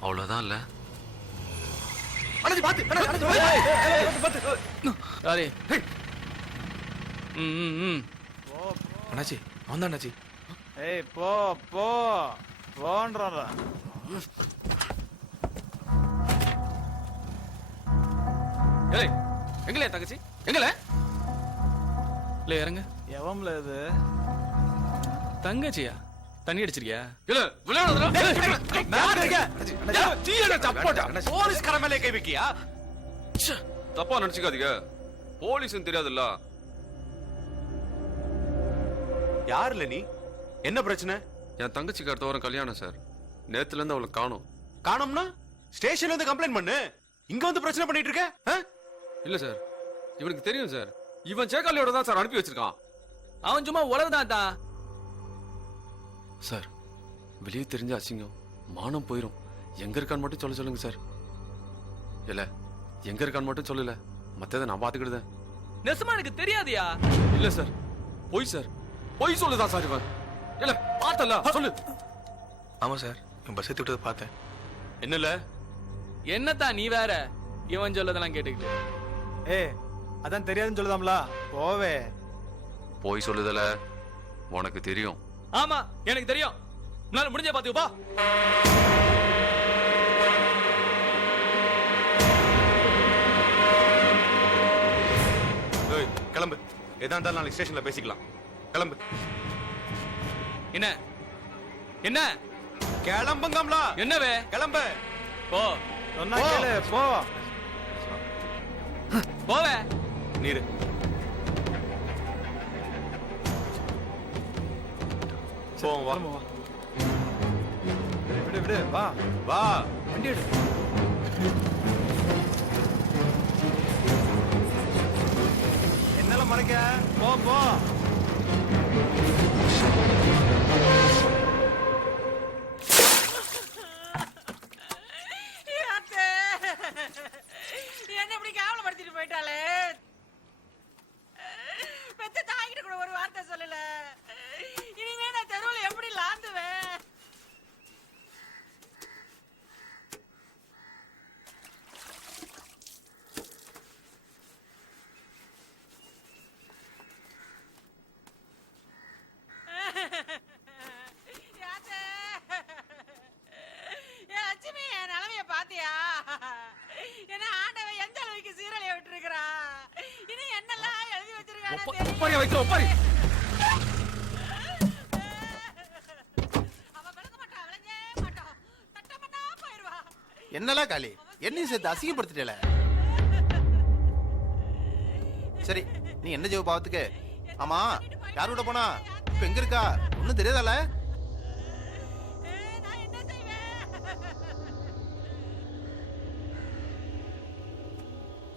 அவ்வளவுதான் இல்ல. அண்ணாச்சி அவன் தான் அண்ணாச்சி. ஏய் போ போ போன்றா. ஏய் எங்களே தங்கச்சி எங்களே இல்ல இறங்க. எவம்ல இது? தங்கச்சியா? தண்ணி அடிச்சிருக்கியா? இல்ல விளையாடுறதுல போலீஸ்கார மேலே கை வைக்கியா? தப்பா நினைச்சுக்காதீங்க, போலீஸ் தெரியாதுல்ல. யாருல நீ? என்ன பிரச்சனை? என் தங்கச்சிக்கு அடுத்த வாரம் கல்யாணம் சார். நேத்துல இருந்து அவளை காணோம். காணோம்னா ஸ்டேஷன்ல வந்து கம்ப்ளைண்ட் பண்ணு. இங்க வந்து பிரச்சனை பண்ணிட்டு இருக்க? இல்ல சார், இவனுக்கு தெரியும் சார். இவன் சேக்காலியோட தான் சார் அனுப்பி வச்சிருக்கான். அவன் சும்மா உலகதான் தான் சார். வெளியே தெரிஞ்ச அசிங்கம், மானம் போயிரும். எங்க இருக்கான்னு மட்டும் சொல்லுங்க சார். இல்ல எங்க இருக்கான்னு மட்டும் சொல்லல, மத்ததை நான் பாத்துக்கிடுதேன். நெசமா எனக்கு தெரியாதியா? இல்ல சார், பொய் சார், பொய் சொல்லுதான் சார் இவன். இல்ல பார்த்தல சொல்லு. ஆமா சார், பஸ் ஏத்தி விட்டதை பார்த்தேன். என்னல என்னத்தான் நீ வேற இவன் சொல்லதெல்லாம் கேட்டுக்கிட்டு. அதான் தெரியாதுன்னு சொல்லுதாம்ல, போவே. பொய் சொல்லுதல உனக்கு தெரியும். ஆமா எனக்கு தெரியும். உன்னால முடிஞ்ச பாத்துக்கப்பா. கிளம்பு. எதா இருந்தாலும் நாளைக்கு ஸ்டேஷன்ல பேசிக்கலாம். கிளம்பு. என்ன என்ன கிளம்புங்கம்லா. என்னவே? கிளம்பு. போ. சொன்னா கேளு, போ. போவே. நீரு வா. விடு விடு, வா வா. வண்டி எடு. என்னால மறைக்க, போ போ. என்ன இப்படி கேவலப்படுத்திட்டு போயிட்டாலே. பெத்த தாய்கிட்ட கூட ஒரு வார்த்தை சொல்லல. இனிமே நான் தெருவில் எப்படி லாந்துவேன்? லட்சுமி, என் நிலைமைய பாத்தியா? என்ன ஆண்டவன் எந்த அளவுக்கு சீரழிய விட்டுருக்கிறா? இனி என்னெல்லாம் எழுதி வச்சிருக்கானே. என்னலாம் காளி, என்னையும் சேர்த்து அசிங்கப்படுத்திட்டல. சரி, நீ என்ன ஜெவ பாவத்துக்கு? ஆமா, யார் விட போனா? இப்ப எங்க இருக்கா? ஒண்ணும் தெரியாதால?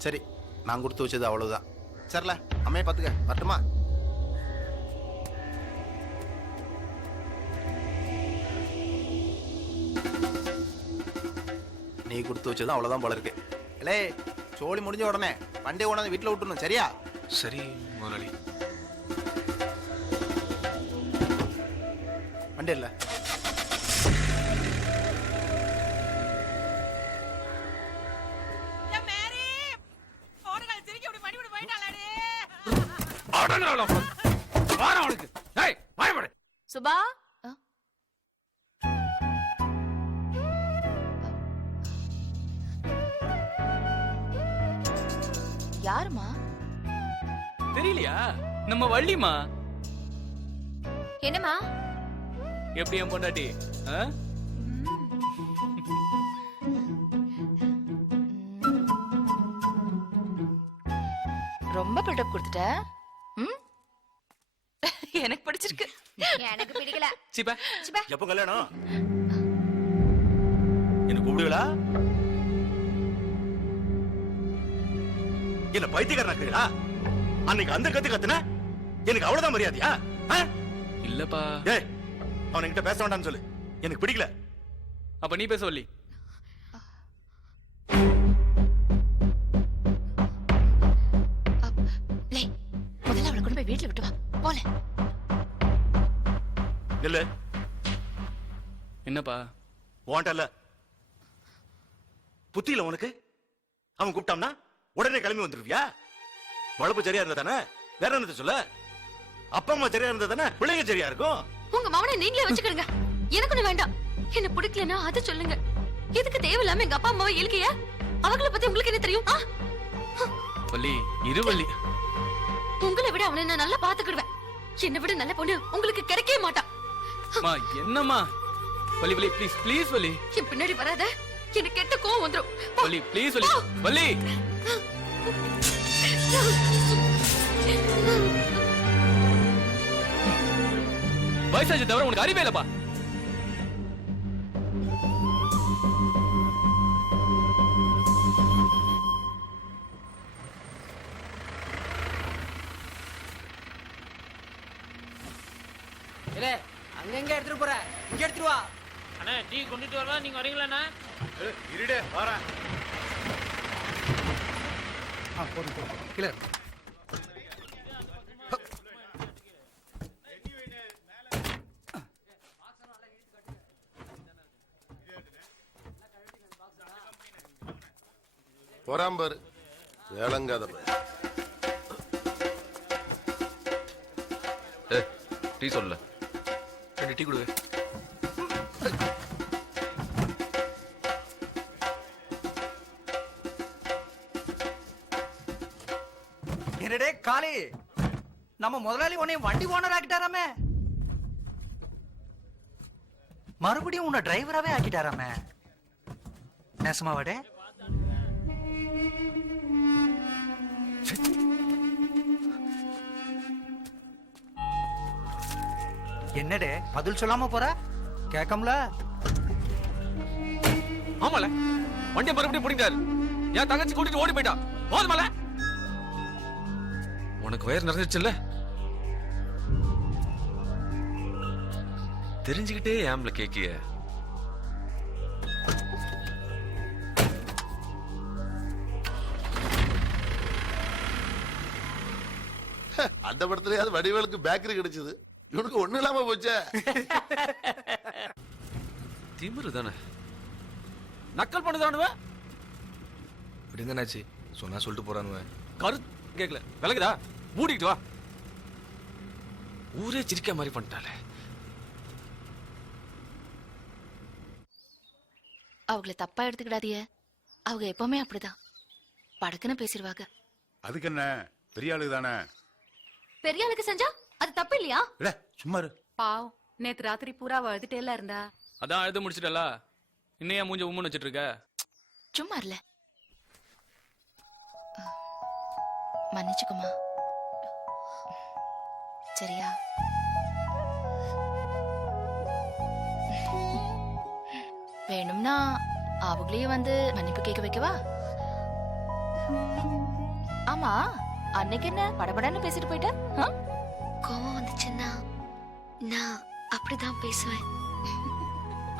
சரி, நான் கொடுத்து வச்சது அவ்வளவுதான். சரில, அம்மையை பாத்துக்க. வரட்டுமா? நீ கொடுத்து வச்சதும் அவ்வளவுதான் போல இருக்கு. இல்லே, சோழி முடிஞ்ச உடனே வண்டியை கொண்டாந்து வீட்டுல விட்டுணும். சரியா? சரி முதலாளி. வண்டி இல்ல. சுபா, யாருமா? தெரியலையா? நம்ம வள்ளிமா. என்னமா? எப்படி என் பொண்டாட்டி? ரொம்ப பில்டப் கொடுத்துட்ட. எனக்கு பிடிச்சிருக்கு. எனக்கு பிடிக்கல. சிப்பா சிப்பா. எப்போ கல்யாணம்? என்ன கூப்பிடுவீங்களா? என்ன பைத்தியக்காரனா? அன்னைக்கு அந்த கத்து கத்துன எனக்கு அவ்வளவுதான் மரியாதையா? இல்லப்பா. ஏய், அவன் என்கிட்ட பேச வேண்டாம்னு சொல்லு. எனக்கு பிடிக்கல. அப்ப நீ பேச வள்ளி. முதல்ல அவளை கொண்டு போய் வீட்டுல விட்டு வா. போல. இல்ல. என்னப்பா? வாண்டல்ல. புத்தியில உனக்கு? அவன் கூப்பிட்டான்னா உடனே கிளம்பி வந்துருவியா? வளப்பு சரியா இருந்தா தானே வேற என்ன சொல்ல? அப்பா அம்மா சரியா இருந்தா தானே பிள்ளைங்க சரியா இருக்கும். உங்க மவனை நீங்களே வச்சுக்கிடுங்க. எனக்கு ஒண்ணு வேண்டாம். என்ன பிடிக்கலன்னா அதை சொல்லுங்க. எதுக்கு தேவையில்லாம எங்க அப்பா அம்மாவை இழுக்கிய? அவங்கள பத்தி உங்களுக்கு என்ன தெரியும்? வள்ளி, இரு வள்ளி. உங்களை விட அவனை நான் நல்லா பாத்துக்கிடுவேன். என்னை விட நல்ல பொண்ணு உங்களுக்கு கிடைக்கவே மாட்டான். மா என்னம்மா வலி வலி ப்ளீஸ் ப்ளீஸ் வலி என் பின்னாடி வராத, எனக்கு கெட்ட கோவம் வந்துரும். போ. வலி ப்ளீஸ் வலி வலி வயசாச்சு தவிர உனக்கு அறிவே இல்லப்பா. இல்ல அங்க எங்க எடுத்துட்டு போற, இங்க எடுத்துட்டு வா. அண்ணா டீ கொண்டுட்டு வரவா, நீங்க வரீங்களாண்ணா? இருடே வரேன். கீழே போறாம்பாரு வேளங்காத டீ சொல்ல 2 டீ கொடுவே. என்னடே காளி, நம்ம முதலாளி உன்னை வண்டி ஓனர் ஆக்கிட்டாராமே, மறுபடியும் உன்னை டிரைவராவே ஆக்கிட்டாராமே. நேசமாவாடே? என்னடே பதில் சொல்லாம போற, கேட்கம்ல? ஆமால வண்டியை மறுபடியும் பிடிக்காரு. என் தங்கச்சி கூட்டிட்டு ஓடி போயிட்டா. போதுமல உனக்கு வயிறு நிறைஞ்சிருச்சுல்ல, தெரிஞ்சுக்கிட்டே ஏம்ல கேக்கிய. அந்த படத்துலயாவது வடிவேலுக்கு பேக்கரி கிடைச்சது, இவனுக்கு ஒண்ணு இல்லாம போச்சே. திமிரு தானே, நக்கல் பண்ணுதானுவ. இப்படி இருந்தாச்சு சொன்னா சொல்லிட்டு போறானுவ. கருத்து கேட்கல, விலகுதா? மூடிக்கிட்டு வா. ஊரே சிரிக்க மாதிரி பண்ணிட்டாலே. அவங்கள தப்பா எடுத்துக்கிடாதீங்க, அவங்க எப்பவுமே அப்படிதான் படக்குன்னு பேசிடுவாங்க. அதுக்கு என்ன, பெரிய ஆளு தானே. பெரிய ஆளுக்கு செஞ்சா அது தப்பு இல்லையா? இல்ல சும்மா இரு. பாவம், நேத்து ராத்திரி பூரா அழுதுட்டேல இருந்தா. அதான் எழுத முடிச்சிட்டல, இன்னையா மூஞ்ச உம்முன்னு வச்சிட்டு இருக்க? சும்மா இல்ல, மன்னிச்சுக்குமா சரியா? வேணும்னா அவங்களே வந்து மன்னிப்பு கேட்க வைக்கவா? ஆமா, அன்னைக்கு என்ன படபடன்னு பேசிட்டு போயிட்ட? கோவம் வந்துச்சுன்னா நான் அப்படிதான் பேசுவேன்.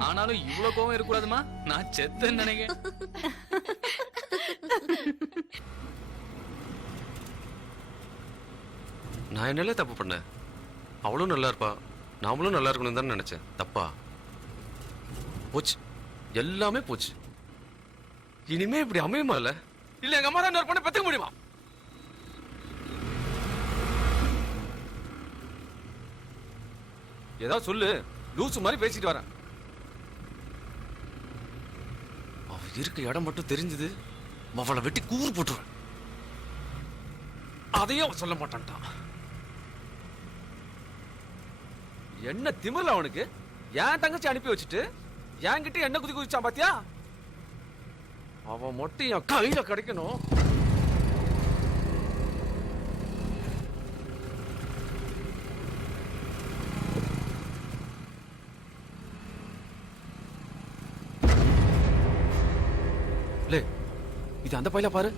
ஆனாலும் இவ்வளவு கோவம் இருக்கக்கூடாதுமா, நான் செத்தேன்னு நினைக்கிறேன். நான் என்னல தப்பு பண்ணேன்? அவளும் நல்லா இருப்பா, நாமளும் நல்லா இருக்கணும் தான் நினைச்சேன். தப்பா போச்சு, எல்லாமே போச்சு. இனிமே இப்படி அமையுமா? இல்ல எங்க அம்மா தான் இன்னொரு பொண்ணை பெத்துக்க முடியுமா? ஏதாவது சொல்லு, லூசு மாதிரி பேசிட்டு வரேன். அவ இருக்க இடம் மட்டும் தெரிஞ்சது, அவளை வெட்டி கூறு போட்டுருவேன். அதையும் அவன் சொல்ல மாட்டான்ட்டான். என்ன திமிரல அவனுக்கு? என் தங்கச்சி அனுப்பி வச்சுட்டு என்கிட்ட என்ன குதி குதிச்சான் பாத்தியா? அவன் மட்டும் என் கையில கிடைக்கணும். இது அந்த பையில பாரு.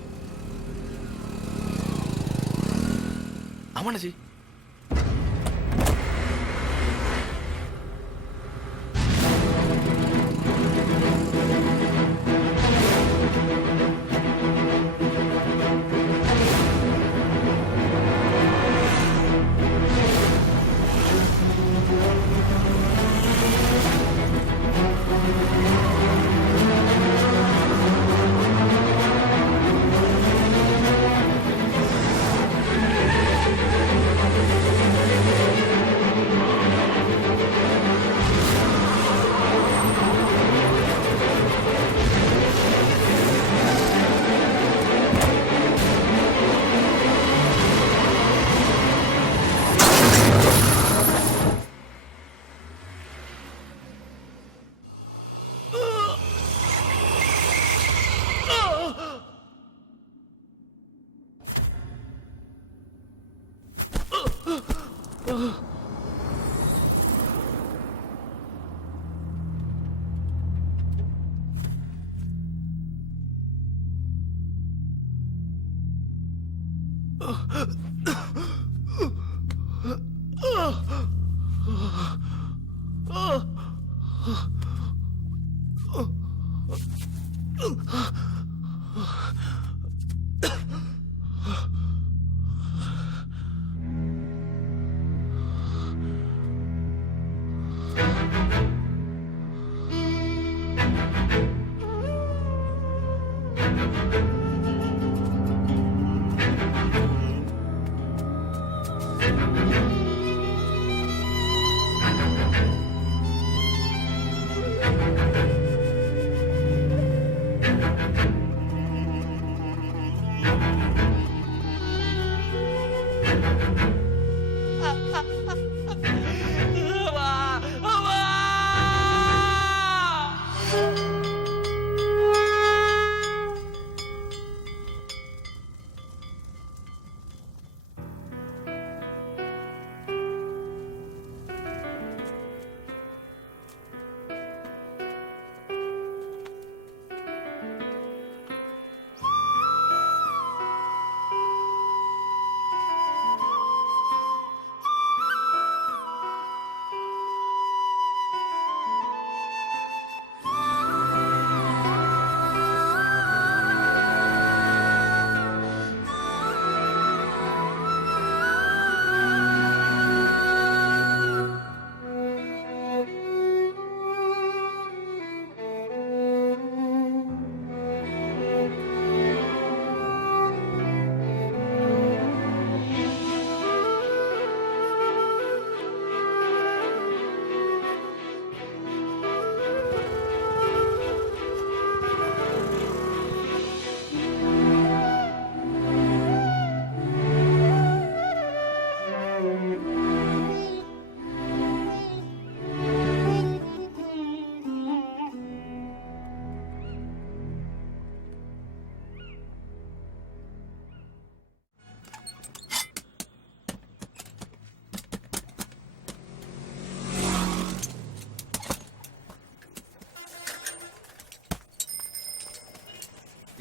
ஆமாண்ணாச்சி,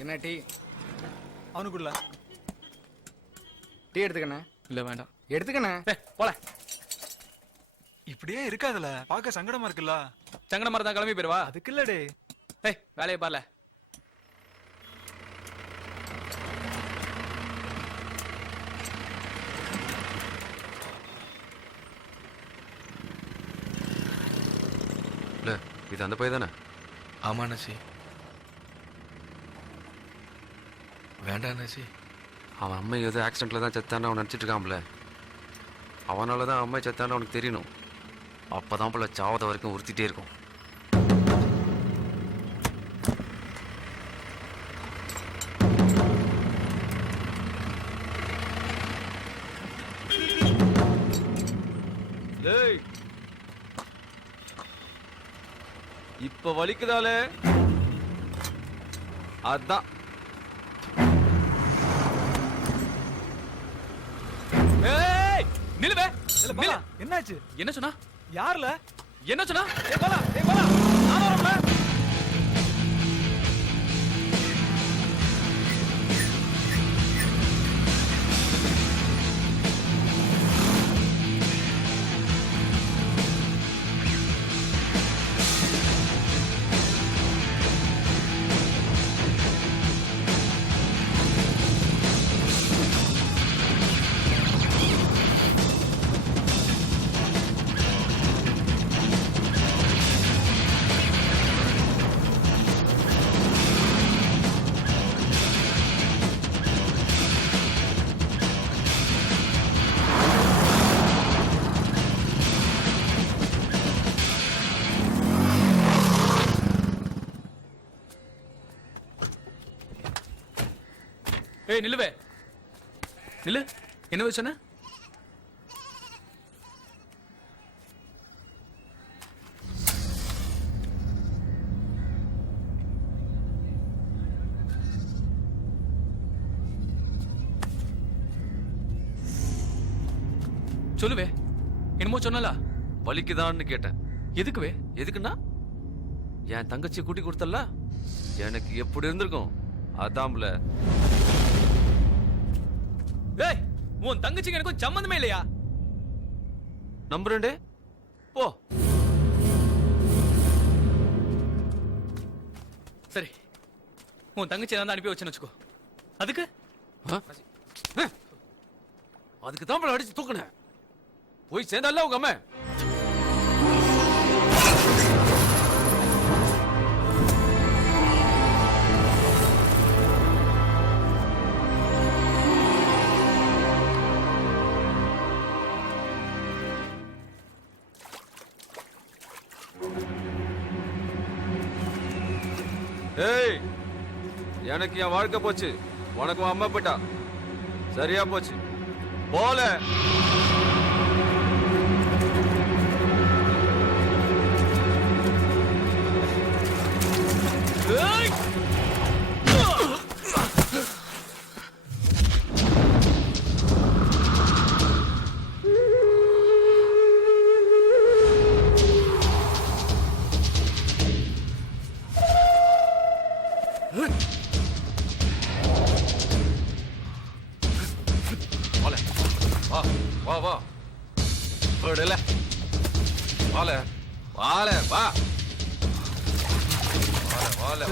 என்ன டீ? அவனுக்குள்ள டீ எடுத்துக்கண்ணே. இல்ல வேண்டாம். எடுத்துக்கண்ணே. போல. இப்படியே இருக்காதுல, பார்க்க சங்கடமா இருக்குல்ல. சங்கடமா இருந்தா கிளம்பி போயிருவா. அதுக்கு இல்லடே. ஏய் வேலையை பாருல. இல்ல இது அந்த பையன் தானே? ஆமா நசி. வேண்டாம் நசி. அவன் அம்மை ஏதோ ஆக்சிடென்ட்ல தான் செத்தான்னு அவன் நினச்சிட்டு இருக்கான்ல. அவனால தான் அம்மை செத்தான்னு அவனுக்கு தெரியணும். அப்பதான் போல சாவத வரைக்கும் உறுத்திட்டே இருக்கும். இப்ப வலிக்குதாலே? அதான். ஏய் நில்லுவே. என்னாச்சு? என்ன சொன்னா? யார்ல? என்ன சொன்னா? ஏய் பாலா, ஏய் பாலா. நான் வரேன்ல. ஏய் நில்லுவே. நில்லு. என்ன சொன்ன? சொல்லுவே. என்னமோ சொன்னலா? வலிக்குதான்னு கேட்டேன். எதுக்குவே? எதுக்குன்னா என் தங்கச்சி கூட்டி கொடுத்தல, எனக்கு எப்படி இருந்திருக்கும் அதான்ல. ஏய், உன் தங்கச்சிக்கு எனக்கும் சம்பந்தமே இல்லையா? நம்புறேன்டே, போ. சரி, உன் தங்கச்சி நான் அனுப்பி வச்சேன்னு வச்சுக்கோ. அதுக்கு அதுக்கு தான் அடிச்சு தூக்குனேன். போய் சேர்ந்தால உங்க அம்மா. ஏய், எனக்கு என் வாழ்க்கை போச்சு, உனக்கு அம்மா போயிட்டா. சரியா போச்சு, போல. வா வா விடல, வால வால வா, வால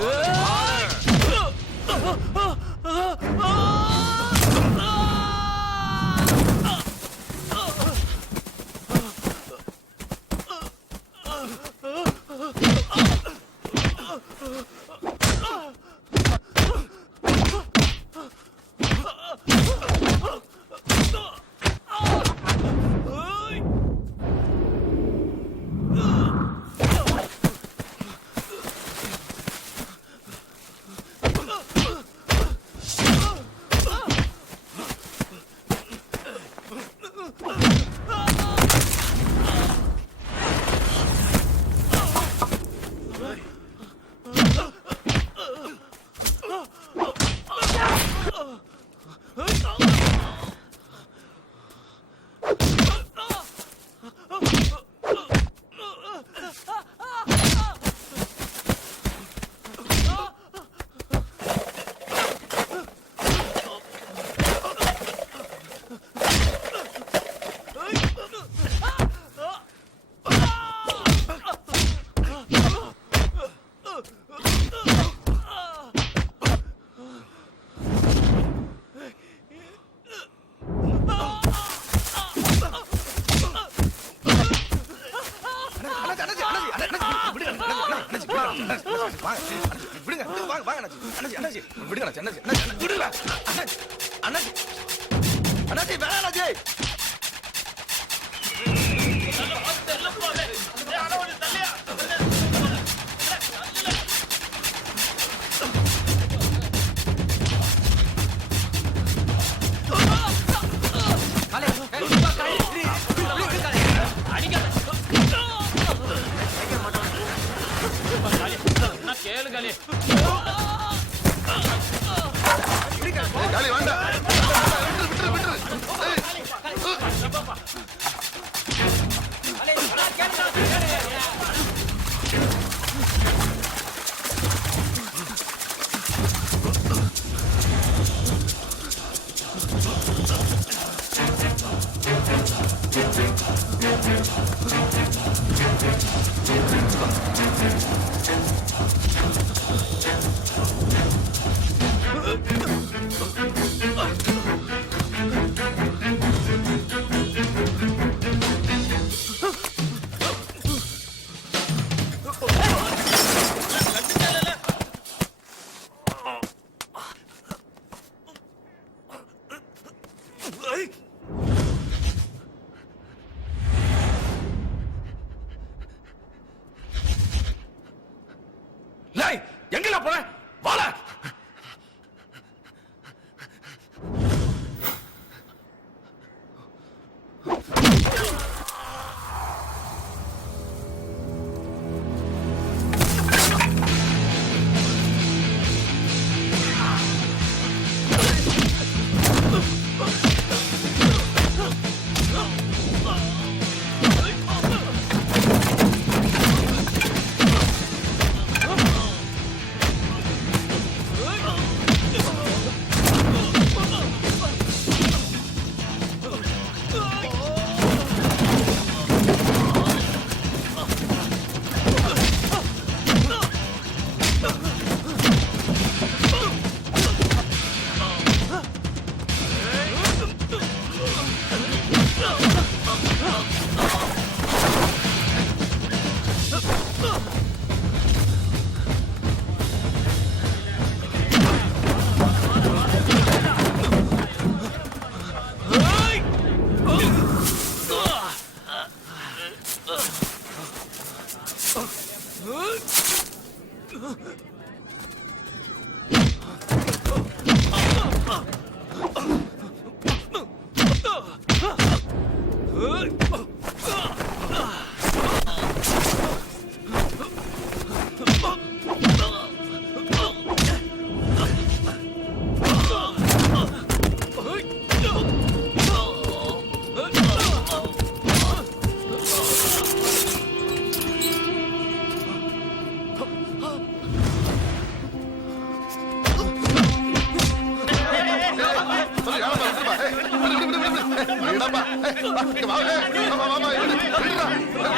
விடாப்பா. இங்க வா, வா, வா, வா, விடு, விடுடா.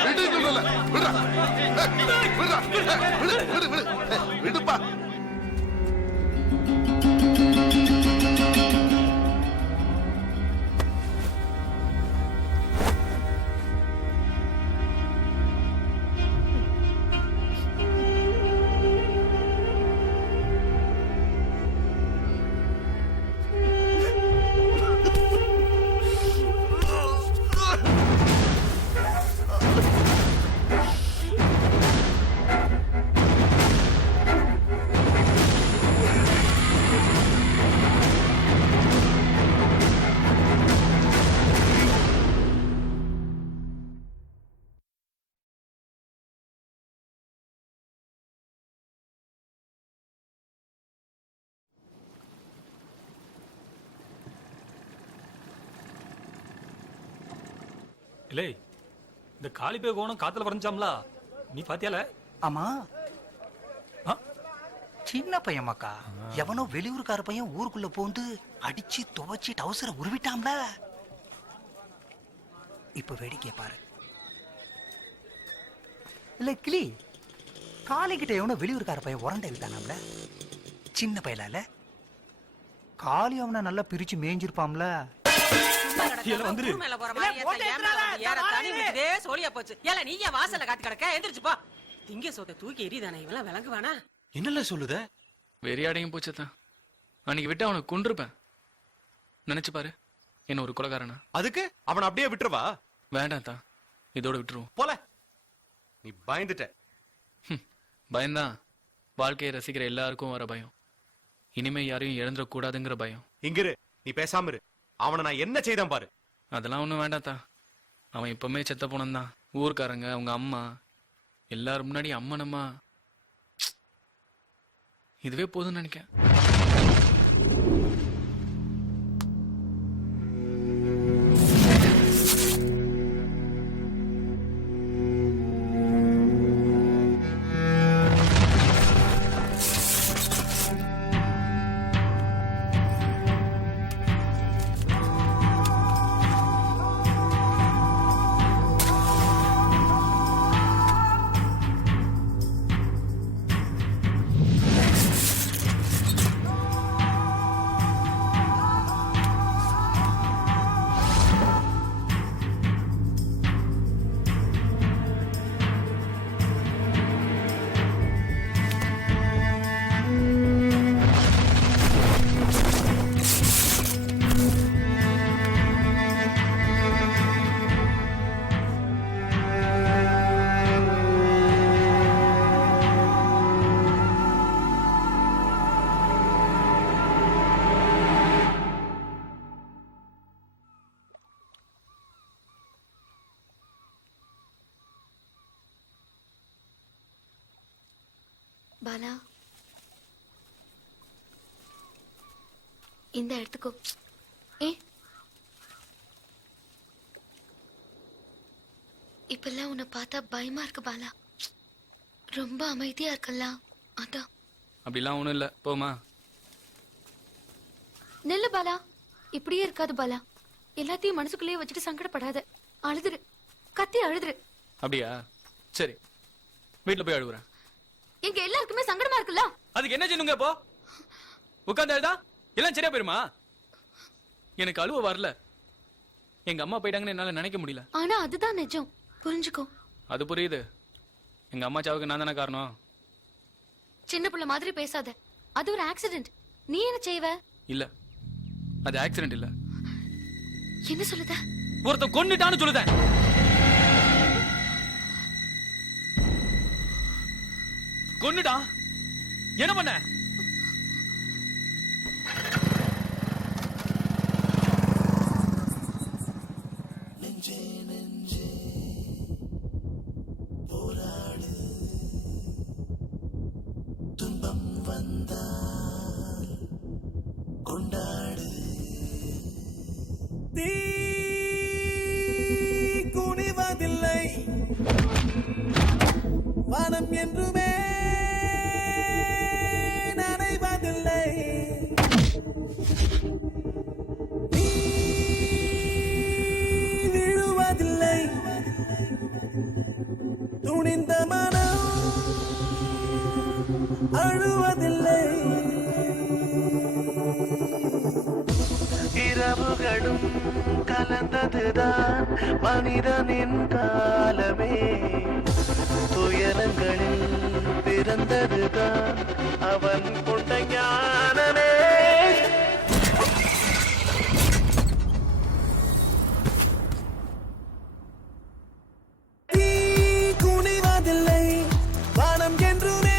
விடு, சொல்றேன்ல. விடுடா. விடுடா. விடு, விடு, விடு. விடுப்பா. இல்லை இந்த காளிப்பே கோணம் காத்துல வரைஞ்சாம்ல நீ பாத்தியால? ஆமா சின்ன பையன் மக்கா, எவனோ வெளியூர்கார பையன் ஊருக்குள்ள போந்து அடிச்சு துவைச்சு டவுசரை உருவிட்டாம்ல. இப்ப வேடிக்கை பாரு. இல்ல கிளி, காளிக்கிட்ட எவனோ வெளியூர்கார பையன் உரண்டை விட்டானாம்ல. சின்ன பையலால காளி அவனை நல்லா பிரிச்சு மேய்ஞ்சிருப்பாம்ல. ஊர் மேல போற மாதிரி ஏன் மேல வந்து ஏற தனி விட்டுதே சோழியா போச்சு. ஏல நீ ஏன் வாசல்ல காத்து கிடக்க? எந்திரிச்சு போ. திங்க சோத்தை தூக்கி எறிதானே இவெல்லாம் விளங்குவானா? என்னல சொல்லுத? வெறியாடையும் போச்சுதான். அன்னைக்கு விட்டு அவனை கொன்றுப்பேன். நினைச்சு பாரு, என்ன ஒரு கொலைகாரனா. அதுக்கு அவனை அப்படியே விட்டுருவா? வேண்டாம் தான், இதோட விட்டுருவோம். போல நீ பயந்துட்ட. பயம்தான் வாழ்க்கையை ரசிக்கிற எல்லாருக்கும் வர பயம். இனிமே யாரையும் இழந்துடக்கூடாதுங்கிற பயம். இங்கிரு, நீ பேசாம இரு. அவனை நான் என்ன செய்தான் பாரு. அதெல்லாம் ஒன்றும் வேண்டாத்தா. அவன் இப்பவுமே செத்த போனந்தான். ஊர்க்காரங்க, அவங்க அம்மா எல்லாரும் முன்னாடி அம்மனம்மா, இதுவே போதும்னு நினைக்கிறேன். பாலா, இந்த இடத்துக்கோ. இப்பெல்லாம் உன்னை பார்த்தா பயமா இருக்கு பாலா. ரொம்ப அமைதியா இருக்கல்ல, அதான். அப்படிலாம் ஒண்ணும் இல்ல, போமா. நெல்லு பாலா, இப்படியே இருக்காது பாலா. எல்லாத்தையும் மனசுக்குள்ளேயே வச்சுட்டு சங்கடப்படாத. அழுதுரு, கத்தி அழுதுரு. அப்படியா? சரி, வீட்டுல போய் அழுகுறேன். எங்க எல்லாருக்குமே சங்கடமா இருக்குல்ல. அதுக்கு என்ன செய்யணுங்க? இப்போ உட்கார்ந்து அழுதா எல்லாம் சரியா போயிருமா? எனக்கு அழுவ வரல. எங்க அம்மா போயிட்டாங்கன்னு என்னால நினைக்க முடியல. ஆனா அதுதான் நிஜம், புரிஞ்சுக்கோ. அது புரியுது. எங்க அம்மா சாவுக்கு நான் தானே காரணம். சின்ன பிள்ளை மாதிரி பேசாத. அது ஒரு ஆக்சிடென்ட். நீ என்ன செய்வ? இல்ல, அது ஆக்சிடென்ட் இல்ல. என்ன சொல்லுத? ஒருத்தன் கொன்னுட்டான்னு சொல்லுத. கொன்னுடா. என்ன பண்ண? துன்பம் வந்தால் கொண்டாடு. தீ குனிவதில்லை, வானம் என்றுமே நனைவதில்லை. நீ அழுவதில்லை. இரவுகளும் கலந்ததுதான் மனிதனின் காலமே, துயரங்களில் பிறந்ததுதான் அவன் கொண்ட ஞானமே. தீ குனிவதில்லை, வானம் என்றுமே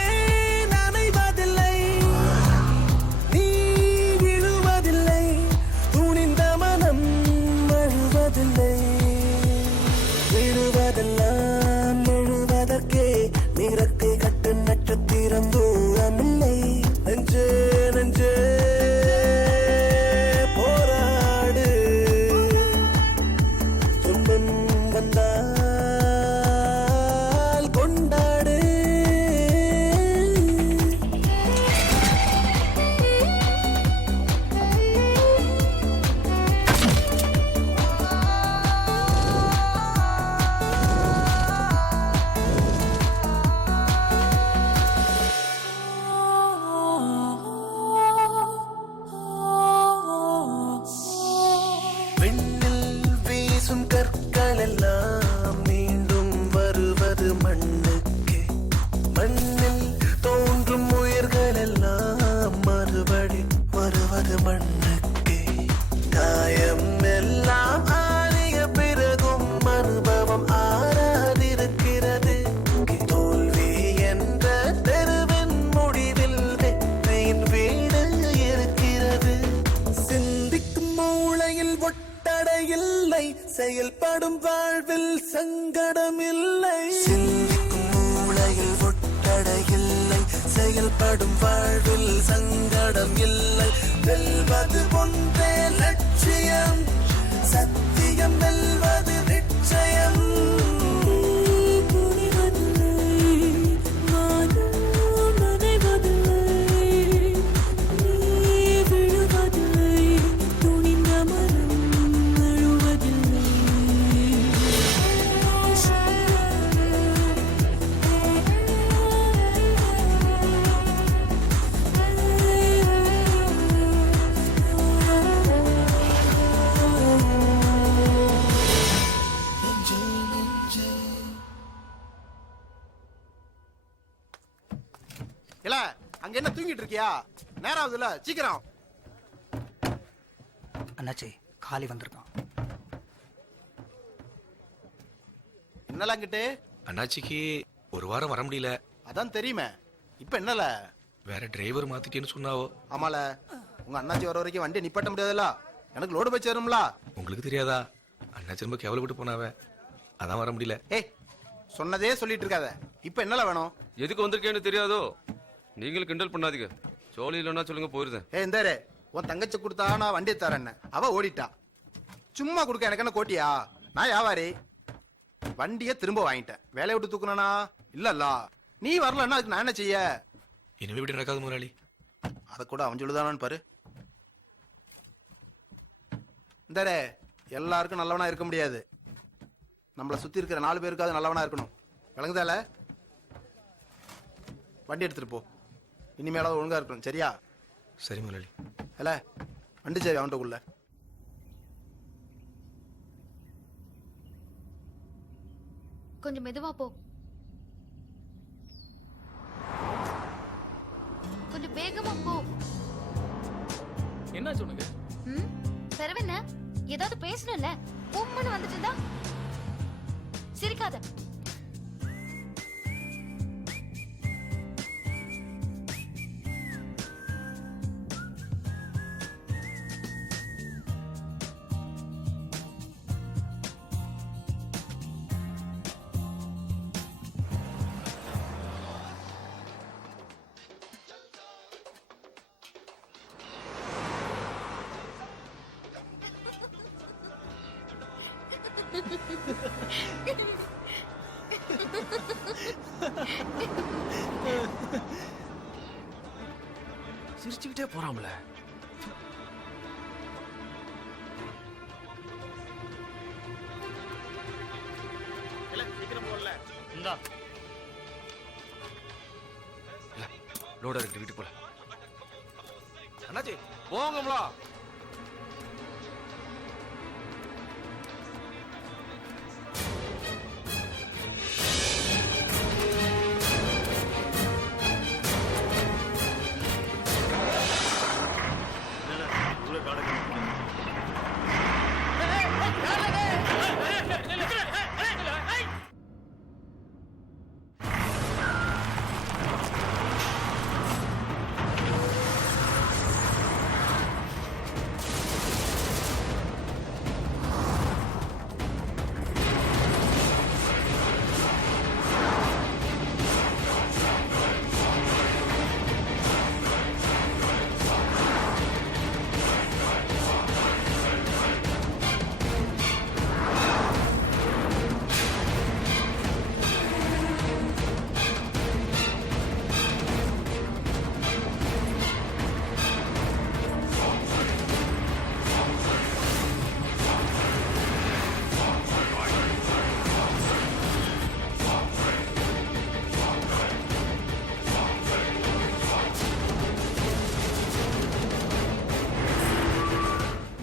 நனைவதில்லை. நீ விழுவதில்லை, துணிந்த மனம் அழுவதில்லை. விழுவதெல்லாம் எழுவதற்கே நிறத்தை கட்டு நட்சத்திரம் தூரமில்லை. நெஞ்சே நெஞ்சே போராடு, துன்பம் வந்தால் கொண்டாடு. விண்ணில் வீசும் கற்கள் எல்லாம் மீண்டும் வருவது மண்ணுக்கே, மண்ணில் தோன்றும் உயிர்கள் எல்லாம் மறுபடி வருவது மண்ணுக்கே. காயம் எல்லாம் ஆறிய பிறகும் அனுபவம் ஆறாதிருக்கிறது. தோல்வி என்ற தெருவின் முடிவில் வெற்றியின் வீடு இருக்கிறது. சிந்திக்கும் மூளையில் ஒட்டடையில்லை, செயல்படும் வாழ்வில் சங்கடம் இல்லை. சிந்திக்கும் மூளையில் ஒட்டடையில்லை, செயல்படும் வாழ்வில் சங்கடம் இல்லை. வெல்வது ஒன்றே லட்சியம், சத்தியம் வெல்வது நிச்சயம். இல்ல அங்க என்ன தூங்கிட்டு இருக்கியா? நேரம் ஆகுதுல்ல, சீக்கிரம். அண்ணாச்சி காளி வந்திருக்கான். என்னல அங்கிட்டு? அண்ணாச்சிக்கு ஒரு வாரம் வர முடியல. அதான் தெரியுமே. இப்ப என்னல? வேற டிரைவர் மாத்திட்டேன்னு சொன்னாவோ. ஆமால, உங்க அண்ணாச்சி வர வரைக்கும் வண்டி நிப்பாட்ட முடியாதுல்ல, எனக்கு லோடு போய் சேரும்ல. உங்களுக்கு தெரியாதா? அண்ணாச்சி ரொம்ப கேவலப்பட்டு போனாவ, அதான் வர முடியல. ஏய், சொன்னதே சொல்லிட்டு இருக்காத. இப்ப என்னல வேணும்? எதுக்கு வந்திருக்கேன்னு தெரியாதோ? நீங்களும் கிண்டல் பண்ணாதீங்க. ஜோலி இல்லைன்னா சொல்லுங்க, போயிருந்தேன். ஏ இந்தாரு, உன் தங்கச்சி கொடுத்தா நான் வண்டியை தரேன், அவ ஓடிட்டா. சும்மா கொடுக்க எனக்கு என்ன கோட்டியா? நான் வியாபாரி, வண்டியை திரும்ப வாங்கிட்டேன். வேலையை விட்டு தூக்கணும்னா இல்லல்ல. நீ வரலன்னா அதுக்கு நான் என்ன செய்ய? இனிமே இப்படி நடக்காது முதலாளி. அதை கூட அவன் சொல்லுதானான்னு பாரு. இந்தாரே, எல்லாருக்கும் நல்லவனா இருக்க முடியாது. நம்மளை சுத்தி இருக்கிற 4 பேருக்காவது நல்லவனா இருக்கணும். விளங்குதால? வண்டி எடுத்துட்டு போ. இனிமேலாவது ஒழுங்கா இருக்கணும், சரியா? சரி முதலாளி. இல்ல வண்டி சரி அவன்கிட்டக்குள்ள. கொஞ்சம் மெதுவா போ. கொஞ்சம் வேகமா போ. என்ன சொல்லுங்க? பெறவென்ன ஏதாவது பேசணும்ல, உம்முன்னு வந்துட்டு இருந்தா சிரிக்காத. சிரிச்சுக்கிட்டே போறாம்ல. லோடா இருக்கு வீட்டுக்கு போல. அண்ணாச்சி போங்கம்லா.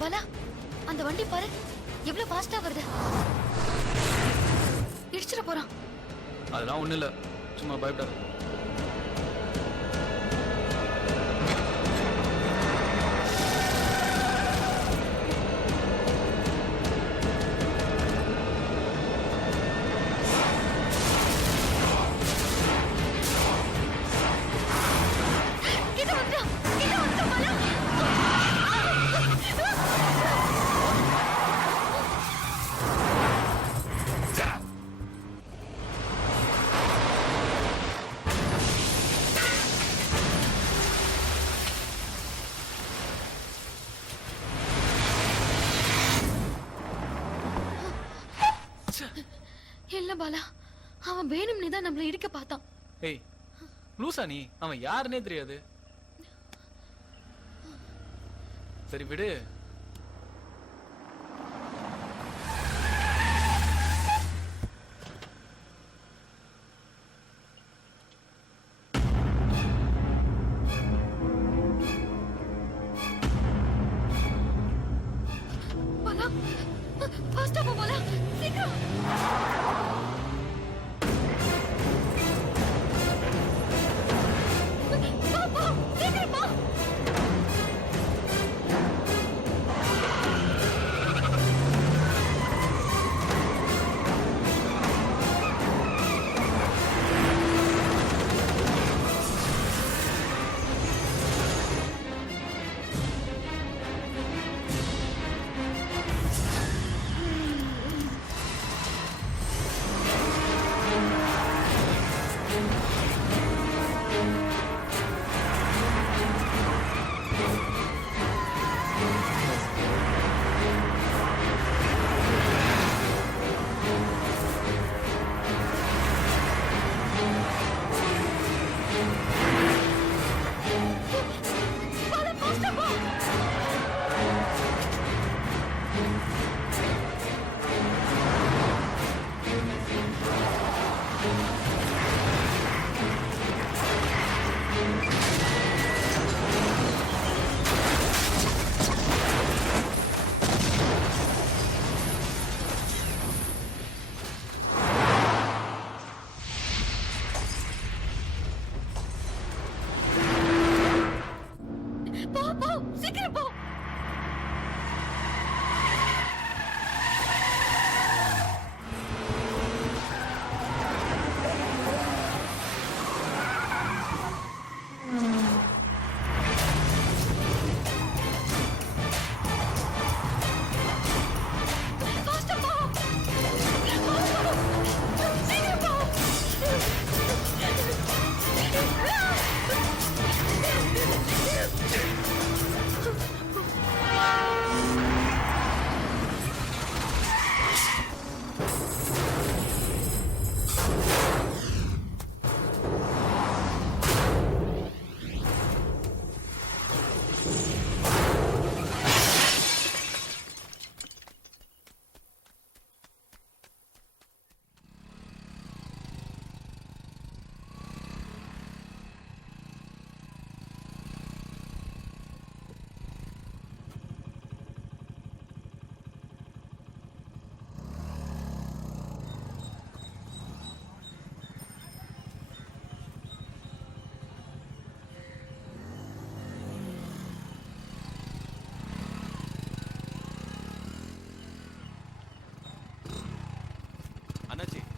பாலா, அந்த வண்டி பாரு எவ்வளவு ஃபாஸ்டா வருது. இடிச்சிட போறான். அதெல்லாம் ஒண்ணு இல்ல, சும்மா பயப்படாத. கிட்ட வந்துடா, கிட்ட வந்துடா பாலா. இல்ல பாலா, அவன் வேணும்னே தான் நம்மள இடிக்க பார்த்தான். ஏய் லூசா நீ? அவன் யாருன்னே தெரியாது. சரி விடு. பாலா, ஃபாஸ்டா போ பாலா, சீக்கிரம். போ, போ, சீக்கிரம் போ.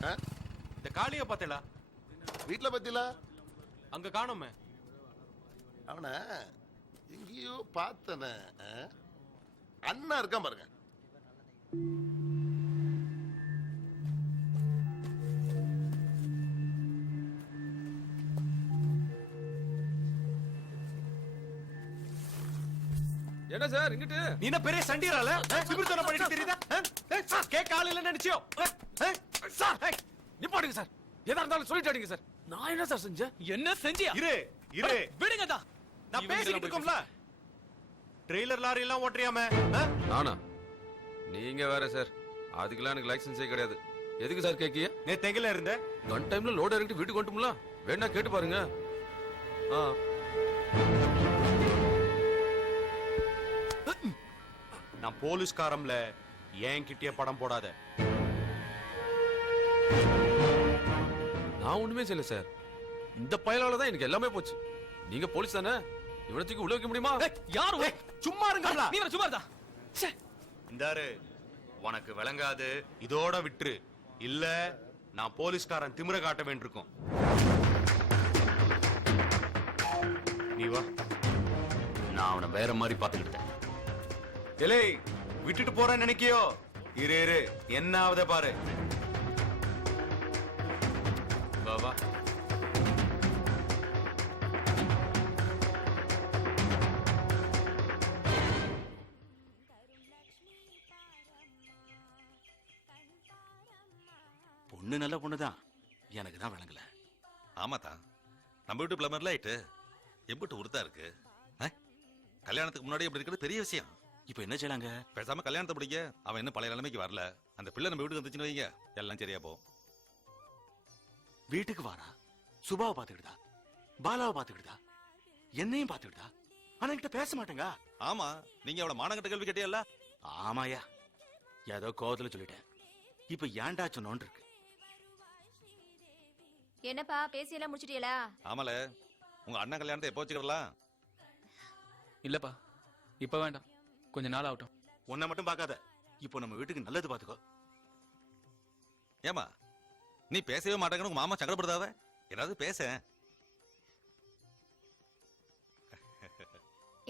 இந்த காளிய பார்த்தேளா? வீட்டுல பத்தில அங்க காணோமே. அவனை எங்கேயோ பார்த்தன. அண்ணா இருக்கான் பாருங்க. என்ன சார் இங்கிட்டு? நீ என்ன பெரிய சண்டியரால சிபிர்த்தனம் பண்ணிட்டு தெரியுதா? கேட்க ஆள் இல்ல நினைச்சியோ? Sir நிப்பாடுங்க sir. எதா இருந்தாலும் சொல்லிட்டாடுங்க சார். நான் என்ன சார் செஞ்சேன்? என்ன செஞ்சியா? இரு இரு விடுங்க தான். நான் பேசிக்கிட்டு இருக்கோம்ல. ட்ரெய்லர் லாரி எல்லாம் ஓட்டுறியாமே. நானா? நீங்க வேற சார். அதுக்கெல்லாம் எனக்கு லைசன்ஸே கிடையாது. எதுக்கு சார் கேக்கிய? நேத்து எங்கல இருந்த? கன் டைம்ல லோட் இறக்கிட்டு வீட்டுக்கு வந்துட்டும்ல. வேணா கேட்டு பாருங்க. நான் போலீஸ்காரம்ல ஏன் கிட்டிய படம் போடாத. நான் ஒண்ணுமே செய்யல சார். இந்த பயலால தான் எனக்கு எல்லாமே போச்சு. நீங்க போலீஸ் தானே? இவனத்துக்கு உள்ள வைக்க முடியுமா? யாரு? சும்மா இருங்கடா. நீ சும்மா இருந்தா. இந்தாரு உனக்கு விளங்காது. இதோட விட்டுரு. இல்ல நான் போலீஸ்காரன் திமிர காட்ட வேண்டியிருக்கும். நீ வா. நான் அவனை வேற மாதிரி பாத்துக்கிட்டேன். எலே விட்டுட்டு போறேன்னு நினைக்கியோ? இரு இரு என்ன ஆவத பாரு. வா வா. பொண்ணு நல்ல பொண்ணுதான். எனக்கு தான் விளங்கல. ஆமாதான். நம்ம வீட்டு பிளம்பர் லைட்டு எம்பிட்டு உறுத்தா இருக்கு. கல்யாணத்துக்கு முன்னாடி இப்படி இருக்கிறது பெரிய விஷயம். இப்ப என்ன செய்யலாங்க? பேசாம கல்யாணத்தை பிடிக்க. அவன் இன்னும் பழைய நிலைமைக்கு வரல. அந்த பிள்ளை நம்ம வீட்டுக்கு வந்துச்சுன்னு வைங்க, எல்லாம் சரியா போ. வீட்டுக்கு வாரா? சுபாவை பாத்துக்கிட்டா, பாலாவை பாத்துக்கிட்டா, என்னையும் பாத்துக்கிட்டா. ஆனா என்கிட்ட பேச மாட்டேங்க. ஆமா, நீங்க அவளை மானங்கட்ட கேள்வி கேட்டியல்ல? ஆமாயா, ஏதோ கோவத்துல சொல்லிட்டேன். இப்ப ஏன்டா சொன்னோன்னு இருக்கு. என்னப்பா பேசியெல்லாம் முடிச்சிட்டீங்களா? ஆமால, உங்க அண்ணன் கல்யாணத்தை எப்போ வச்சுக்கலாம்? இல்லப்பா, இப்ப வேண்டாம், கொஞ்ச நாள் ஆகட்டும். உன்னை மட்டும் பார்க்காத, இப்போ நம்ம வீட்டுக்கு நல்லது பாத்துக்கோ. ஏமா நீ பேசவே மாட்டேங்கன்னு மாமா சங்கடப்படுதாவ? ஏதாவது பேச.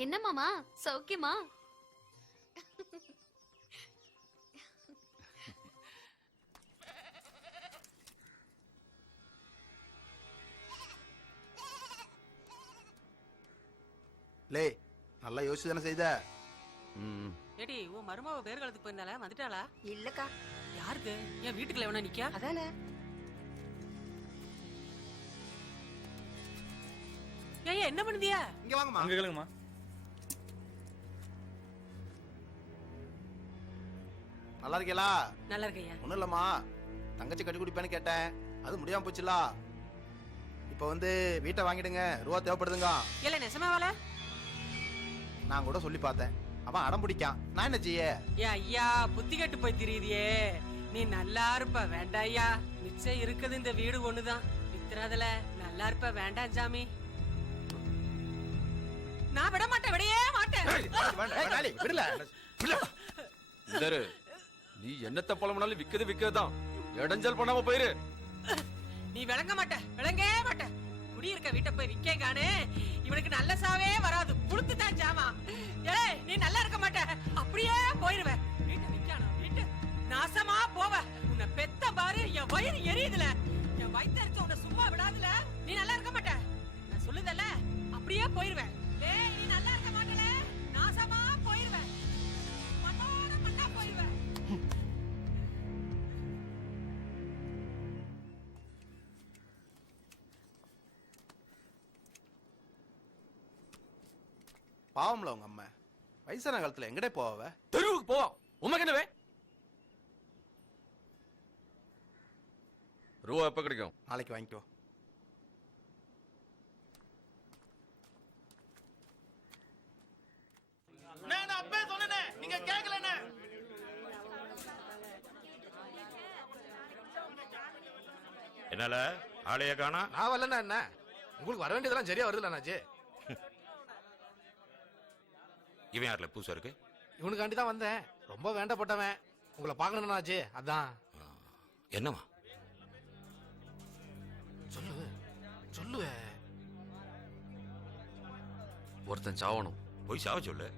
என்ன மாமா சௌக்கியமா? லே நல்லா யோசிச்சு தானே செய்த. ஏடி உன் மருமாவ பேர் காலத்துக்கு போயிருந்தாளா? வந்துட்டாளா? இல்லக்கா. யாருக்கு? என் வீட்டுக்குள்ள எவனா நிக்கா? அதானே. ஏய் என்ன பண்ணுதியா? இங்க வாங்கம்மா. அங்க கேளுங்கம்மா. நல்லா இருக்கீங்களா? நல்லா இருக்கையா. ஒண்ணும் இல்லம்மா, தங்கச்சி கட்டி குடிப்பேன்னு கேட்டேன், அது முடியாம போச்சுல. இப்ப வந்து வீட்டை வாங்கிடுங்க, ரூபா தேவைப்படுதுங்க. இல்ல நெசமாவால? நான் கூட சொல்லி பார்த்தேன், அவன் அடம் பிடிக்கான். நான் என்ன செய்ய? ஏ ஐயா, புத்தி கட்டு போய் திரியுதியே. நீ நல்லா இருப்ப வேண்டாம் ஐயா. மிச்சம் இருக்குது இந்த வீடு ஒண்ணுதான். வித்துறாதல. நல்லா இருப்ப வேண்டாம் சாமி. நான் விட மாட்டேன், விடையே மாட்டேன். விடல. நீ என்னத்த பழமனாலும் விக்கிறதுதான். இடைஞ்சல் பண்ணாம போயிரு. நீ விளங்க மாட்ட, விளங்கே மாட்ட. குடியிருக்க வீட்டை போய் விக்கே காணு. இவனுக்கு நல்ல சாவே வராது. புளுத்து தான் ஜாமா. ஏய் நீ நல்லா இருக்க மாட்ட, அப்படியே போயிருவ. வீட்டை விக்கானா? வீட்டு நாசமா போவ. உன்னை பெத்த பாரு, என் வயிறு எரியுதுல. என் வயித்தறிச்ச உன்னை சும்மா விடாதுல. நீ நல்லா இருக்க மாட்ட, நான் சொல்லுதல்ல. அப்படியே போயிருவேன். ஏய் நீ நல்லா இருக்க மாட்டல, நாசமா போயிருவேன். மண்ணோட மண்ணா போயிருவேன். பாவம்ல உங்க அம்மா, வயசான காலத்துல எங்கடே போவ? தெருவுக்கு போ. உமக்கு என்னவே? ரூபா எப்ப கிடைக்கும்? நாளைக்கு வாங்கிக்கோ. நான் அப்பவே சொன்னேனே, நீங்க கேட்கலனே. என்னால ஆளைய காணா? நான் வரலன்னா என்ன? உங்களுக்கு வர வேண்டியதெல்லாம் சரியா வருதுல அண்ணாச்சி. இவன் யாருல பூசா இருக்கு? இவனுக்காண்டி தான் வந்தேன். ரொம்ப வேண்டப்பட்டவன். உங்களை பார்க்கணும்னாச்சு, அதான். என்னவா? சொல்லுவ. ஒருத்தன் சாவணும். போய் சாவ சொல்லு.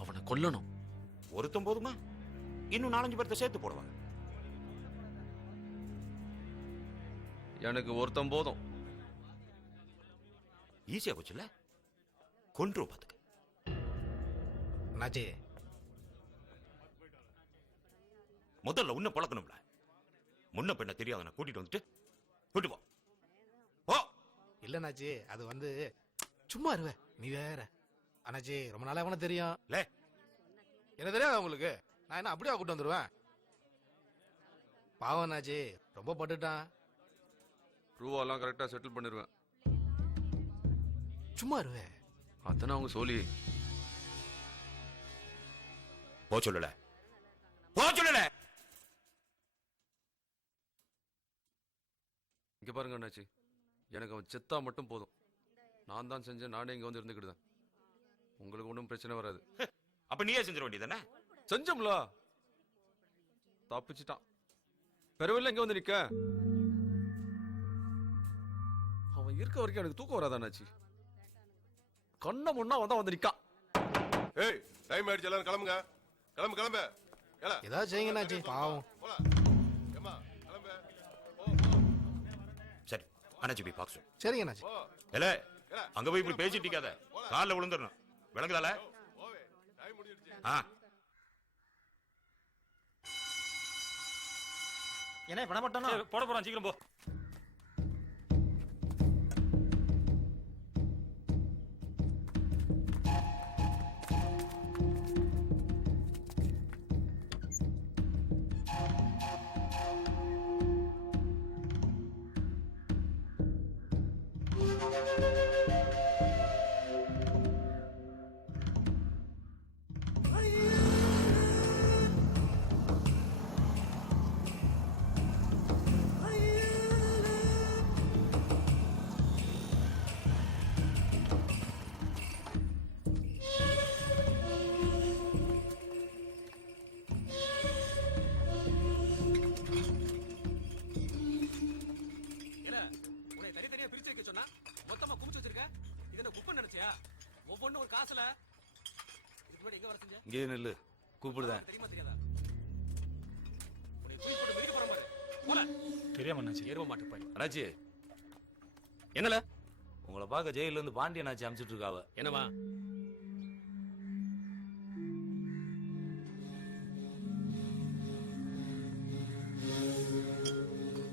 அவனை கொல்லணும். ஒருத்தன் போதுமா? இன்னும் 4-5 பேர்த்த சேர்த்து போடுவாங்க. எனக்கு ஒருத்தன் போதும். ஈஸியா போச்சுல்ல? கொன்றும் பாத்துக்க. அண்ணாச்சி, முதல்ல உன்னை பழக்கணும்ல. முன்ன பின்ன தெரியாதவனை கூட்டிட்டு வந்துட்டு கூட்டி போ. ஓ இல்லண்ணாச்சி, அது வந்து சும்மா இருவ. நீ வேற. அண்ணாச்சி, ரொம்ப நாளா அவனை தெரியும். லே, என்ன தெரியாது உங்களுக்கு? நான் என்ன அப்படியே கூட்டு வந்துருவேன்? பாவம் அண்ணாச்சி, ரொம்ப பட்டுட்டான். ரூபாலாம் கரெக்டா செட்டில் பண்ணிடுவேன். சும்மா இருவே. அத்தனை அவங்க சொல்லி போ சொல்லல. போ சொல்லல. இங்க பாருங்க அண்ணாச்சி, எனக்கு அவன் செத்தா மட்டும் போதும். நான் தான் செஞ்சேன், நானே இங்க வந்து இருந்துக்கிட்டுதான். உங்களுக்கு ஒன்றும் பிரச்சனை வராது. அப்ப நீயே செஞ்சிட வேண்டியதானே? செஞ்சோம்ல, தப்பிச்சிட்டான். பெருவில்ல இங்க வந்து நிக்க. அவன் இருக்க வரைக்கும் எனக்கு தூக்கம் வராது அண்ணாச்சி. கண்ண முன்னா வந்தா வந்து நிக்கான். ஏய், டைம் ஆயிடுச்சு, எல்லாரும் கிளம்புங்க. கிளம்பு கிளம்பு. ஏதாவது செய்யுங்க அண்ணாச்சி, பாவம். சரி, அண்ணாச்சி போய் பாக்க சொல்லு. சரிங்க அண்ணாச்சி. இல்ல, அங்க போய் இப்படி பேசிட்டு இருக்காத. காலில் விழுந்துடணும். விளங்குதால? என்ன பண்ண மாட்டோம்? போட போறான், சீக்கிரம் போ. மொத்தமா குமிச்சு வச்சிருக்க. இது என்ன குப்பை நினைச்சியா? ஒவ்வொன்னும் ஒரு காசுல. இதுக்கு முன்னாடி எங்க வர செஞ்ச? இங்கே நில்லு, கூப்பிடுதான். தெரியுமா தெரியாதா? உன்னை தூக்கி போட்டு மிதிக்க போற மாதிரி. போல. தெரியாம அண்ணாச்சி. ஏறுவ மாட்டு பாரு. அண்ணாச்சி, என்னல? உங்களை பார்க்க ஜெயில இருந்து பாண்டி அண்ணாச்சி அமிச்சிட்டு இருக்காவ. என்னவா?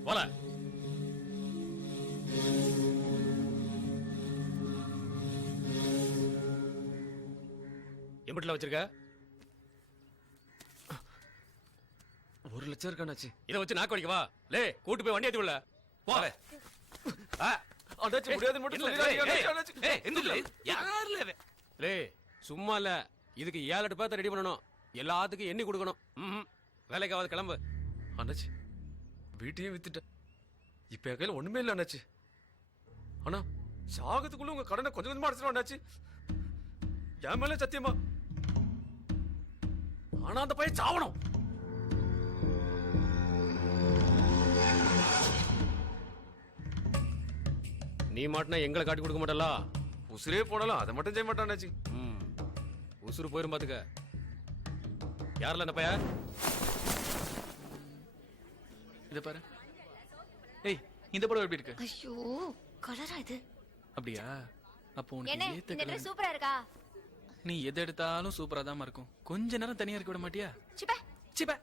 போல. எம்பிட்டுல வச்சிருக்க? 1 லட்சம் இருக்கானாச்சு. இதை வச்சு நாக்கு வடிக்கவா? லே, கூட்டு போய் வண்டி ஏத்தி விடல. போல. அண்ணாச்சி முடியாதுன்னு மட்டும் சொல்லிடாதீங்க. லே, சும்மா இல்ல. இதுக்கு 7-8 பேர்த்த ரெடி பண்ணணும். எல்லாத்துக்கும் எண்ணி கொடுக்கணும். வேலைக்காவது கிளம்பு. அண்ணாச்சி, வீட்டையும் வித்துட்டேன். இப்ப என் கையில ஒண்ணுமே இல்ல அண்ணாச்சி. ஆனா சாகத்துக்குள்ள உங்க கடனை கொஞ்சம் கொஞ்சமா அடைச்சிடும் அண்ணாச்சி. என் மேல சத்தியமா. ஆனா அந்த பையன் சாவணும். நீ மாட்டினா எங்களை காட்டி கொடுக்க மாட்டல. உசுரே போனாலும் அதை மட்டும் செய்ய மாட்டான் அண்ணாச்சி. உசுறு போயிரும் பாத்துக்க. யாரில் அந்த பையன்? இத பாரு. ஏய், இந்த படம் எப்படி இருக்கு? ஐயோ, கலரா இது. அப்படியா? அப்போ உனக்கு என்ன ஏத்த இந்த கலர். Dress சூப்பரா இருக்கா? நீ எதை எடுத்தாலும் சூப்பரா தான் இருக்கும். கொஞ்ச நேரம் தனியா இருக்க விட மாட்டியா? சிப்ப சிப்ப.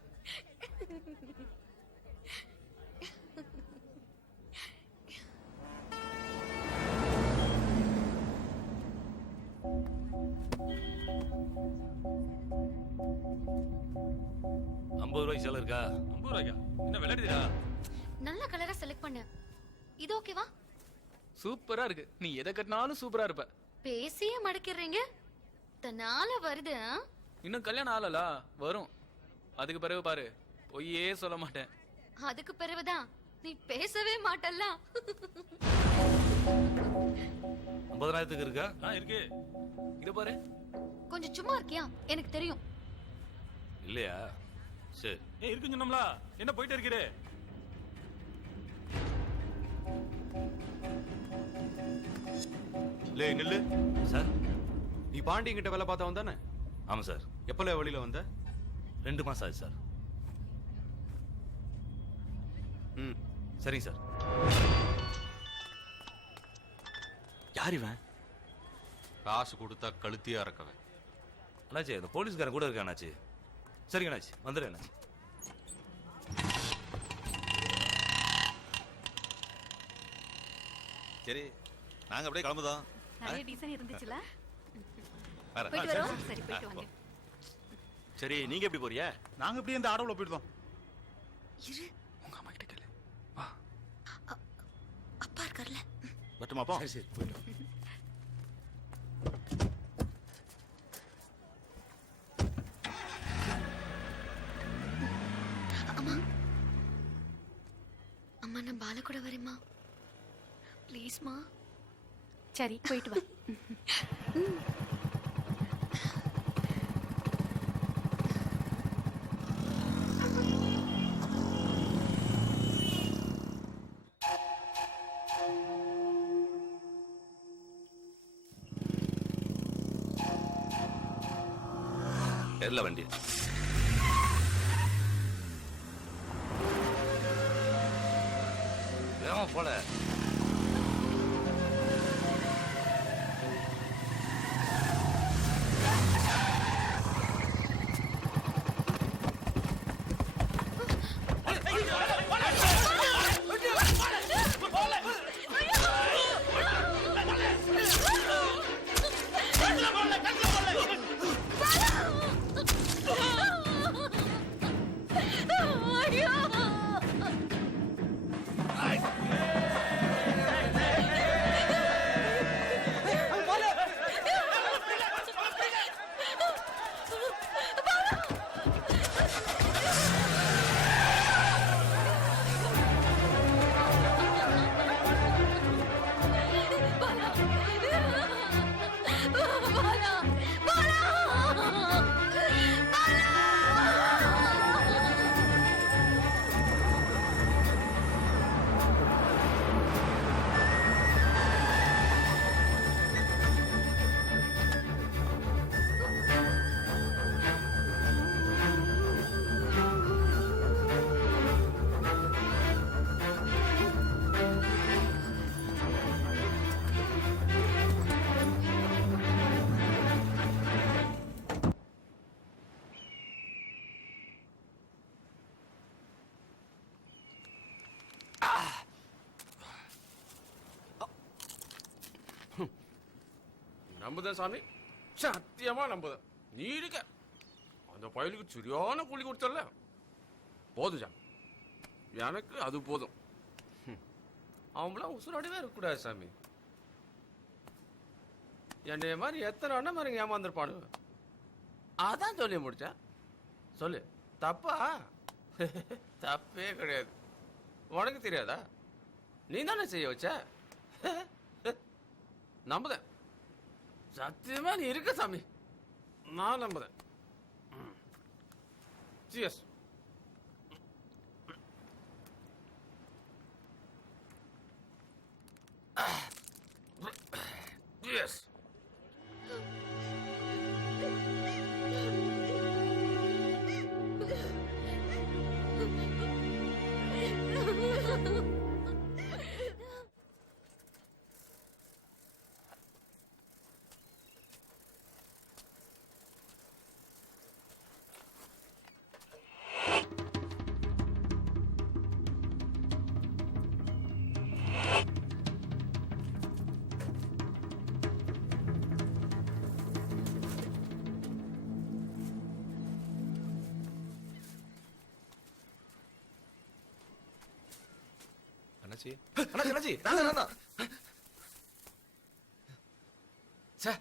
₹50 சேலை இருக்கா? 50 ரூபாய்க்கா? என்ன விளையாடுதா? நல்ல கலரா செலக்ட் பண்ணு. இது ஓகேவா? சூப்பரா இருக்கு. நீ எதை கட்டினாலும் சூப்பரா இருப்ப. பேசியே மடக்கிறீங்க. தன்னால வருது. இன்னும் கல்யாணம் ஆகல. வரும். அதுக்கு பிறகு பாரு, பொய்யே சொல்ல மாட்டேன். அதுக்கு பிறகுதான் நீ பேசவே மாட்டல்ல. 50,000க்கு இருக்கா? இருக்கு. இத பாரு. கொஞ்சம் சும்மா இருக்கியா? எனக்கு தெரியும். இல்லையா? சரி. இருக்குன்னு சொன்னோம்ல. என்ன போயிட்டே இருக்கிறே? லே நில்லு. சார் நீ பாண்டியங்கிட்ட வேலை பார்த்தவன் தானே? ஆமா சார். எப்பல வெளியில வந்த? 2 மாசம் ஆச்சு சார். ம். சரிங்க சார். யார் இவன்? காசு கொடுத்தா கழுத்தியா இறக்கவன். அண்ணாச்சி இந்த போலீஸ்காரன் கூட இருக்கா அண்ணாச்சி? சரிங்க அண்ணாச்சி, வந்துடுறேன் அண்ணாச்சி. சரி நாங்க அப்படியே கிளம்புதோம். நிறைய டிசைன் இருந்துச்சுல. வேற. போயிட்டு வரோம். சரி போயிட்டு வாங்க. சரி நீங்க எப்படி போறியா? நாங்க இப்படி இந்த ஆடோல போயிட்டோம். இரு. உங்க அம்மா கிட்ட கேளு. வா. அப்பா இருக்கார்ல. வரட்டுமா போ? சரி போயிட்டு. அம்மா. அம்மா நான் பால கூட வரேம்மா. ப்ளீஸ்மா. சரி போயிட்டு வா. எல்ல வண்டி. வேகமா போல. நம்புதேன் சாமி, சத்தியமா நம்புதேன். நீ இருக்க அந்த பயலுக்கு சரியான கூலி கொடுத்தல, போதும் சாமி, எனக்கு அது போதும். அவங்களாம் உசுரோடவே இருக்கக்கூடாது சாமி. என்னைய மாதிரி எத்தனை அண்ணன் மாதிரி ஏமாந்துருப்பானு, அதான் சொல்லி முடிச்சேன். சொல்லு, தப்பா? தப்பே கிடையாது. உனக்கு தெரியாதா? நீ தானே செய்ய வச்ச. நம்புதேன், சத்தியமா நீ இருக்க சாமி, நான் நம்புறேன். Cheers. Cheers. அண்ணாச்சி, அண்ணாச்சி, நான் சே,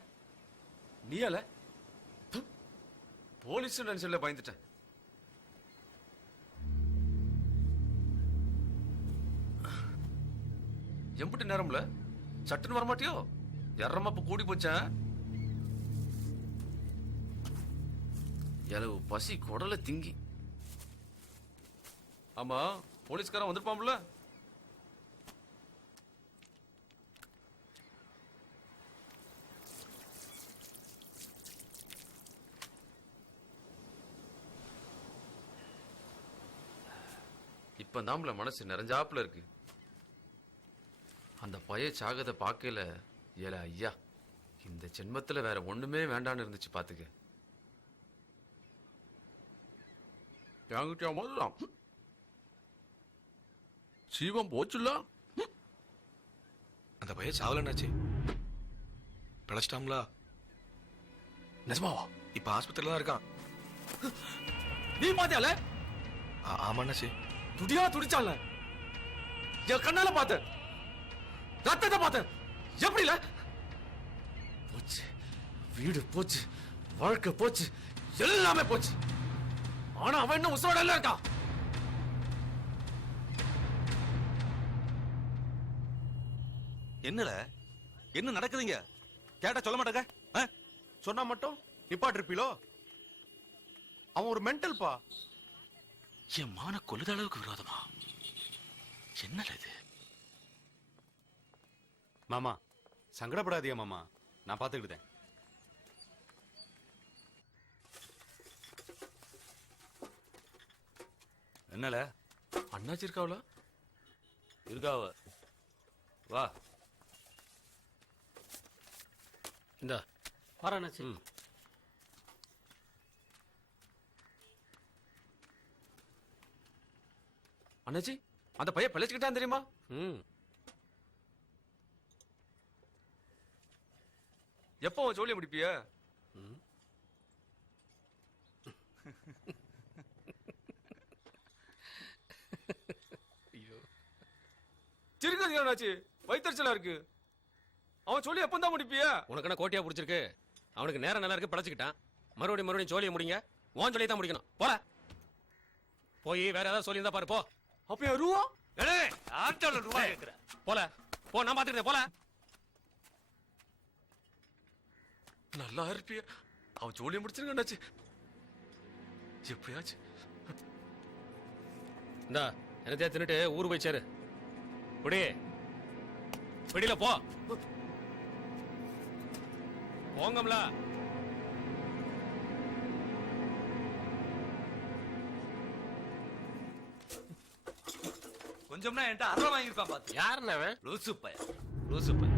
நீயால போலீஸ் நினைச்சல பயந்துட்டேன். எம்பிட்டு நேரம்ல சட்டுன்னு வரமாட்டியோ? எறமப்ப கூடி போச்சேன். எலவு பசி குடல திங்கி. ஆமா, போலீஸ்காரன் வந்திருப்பான்ல? இப்பதாம்பல மனசு நிறைஞ்சாப்புல இருக்கு. அந்த பைய சாகத பார்க்கல. ஏல ஐயா, இந்த ஜென்மத்துல வேற ஒண்ணுமே வேண்டான்னு இருந்துச்சு பாத்துக்க. என்கிட்ட முதலாம் சீவம் போச்சுல்ல. அந்த பையன் சாவலன்னாச்சு, பிழைச்சிட்டாங்களா? நிஜமாவா? இப்ப ஆஸ்பத்திரியில தான் இருக்கான். நீ பாத்தியால? ஆமாண்ணாச்சி. துடியா துடிச்சால, என் கண்ணால பார்த்தேன், ரத்தத்தை பார்த்தேன். எப்படில? போச்சு, வீடு போச்சு, வாழ்க்கை போச்சு, எல்லாமே போச்சு. ஆனா அவன் இன்னும் உசுரோட எல்லாம் இருக்கான். என்னல என்ன நடக்குதுங்க? கேட்டா சொல்ல மாட்டாங்க. சொன்னா மட்டும் நிப்பாட்டிருப்பீளோ? அவன் ஒரு மென்டல்பா. என் மான கொல்லுத அளவுக்கு விரோதமா? என்னல இது? மாமா சங்கடப்படாதியா மாமா, நான் பாத்துக்கிட்டேன். என்னல? அண்ணாச்சி இருக்காவல? இருக்காவ. வா இந்த வரானாச்சு. அண்ணாச்சி, அந்த பையன் பிழைச்சுக்கிட்டான் தெரியுமா? எப்போ அவன் ஜோலியை முடிப்பிய? சிரிக்காதீங்க அண்ணாச்சி, வயிற்றுச்சலா இருக்கு. அவன் சொல்லி எப்போ தான் முடிப்பிய? உனக்கு என்ன கோட்டையா பிடிச்சிருக்கு? அவனுக்கு நேரம் நல்லா இருக்கு, பழச்சிக்கிட்டான். மறுபடியும் ஜோலியை முடிங்க. உன் ஜோலியை தான் முடிக்கணும். போல போய் வேற ஏதாவது சொல்லி இருந்தா பாரு. போ. அப்ப ரூவா ரூபா கேக்குற? போல போ, நான் பாத்துக்கிட்டேன். போல நல்லா இருப்பிய. அவன் ஜோலியை முடிச்சிருங்க அண்ணாச்சி, எப்படியாச்சு. இந்தா என்னத்தையா தின்னுட்டு ஊரு போய் சேரு. பிடி பிடியில போ. போங்கம்ல. கொஞ்சம்னா என்கிட்ட அரை வாங்கியிருப்பான் பாத்து. யாருன்னு அவன்? லூசு பையன். லூசு பையன்.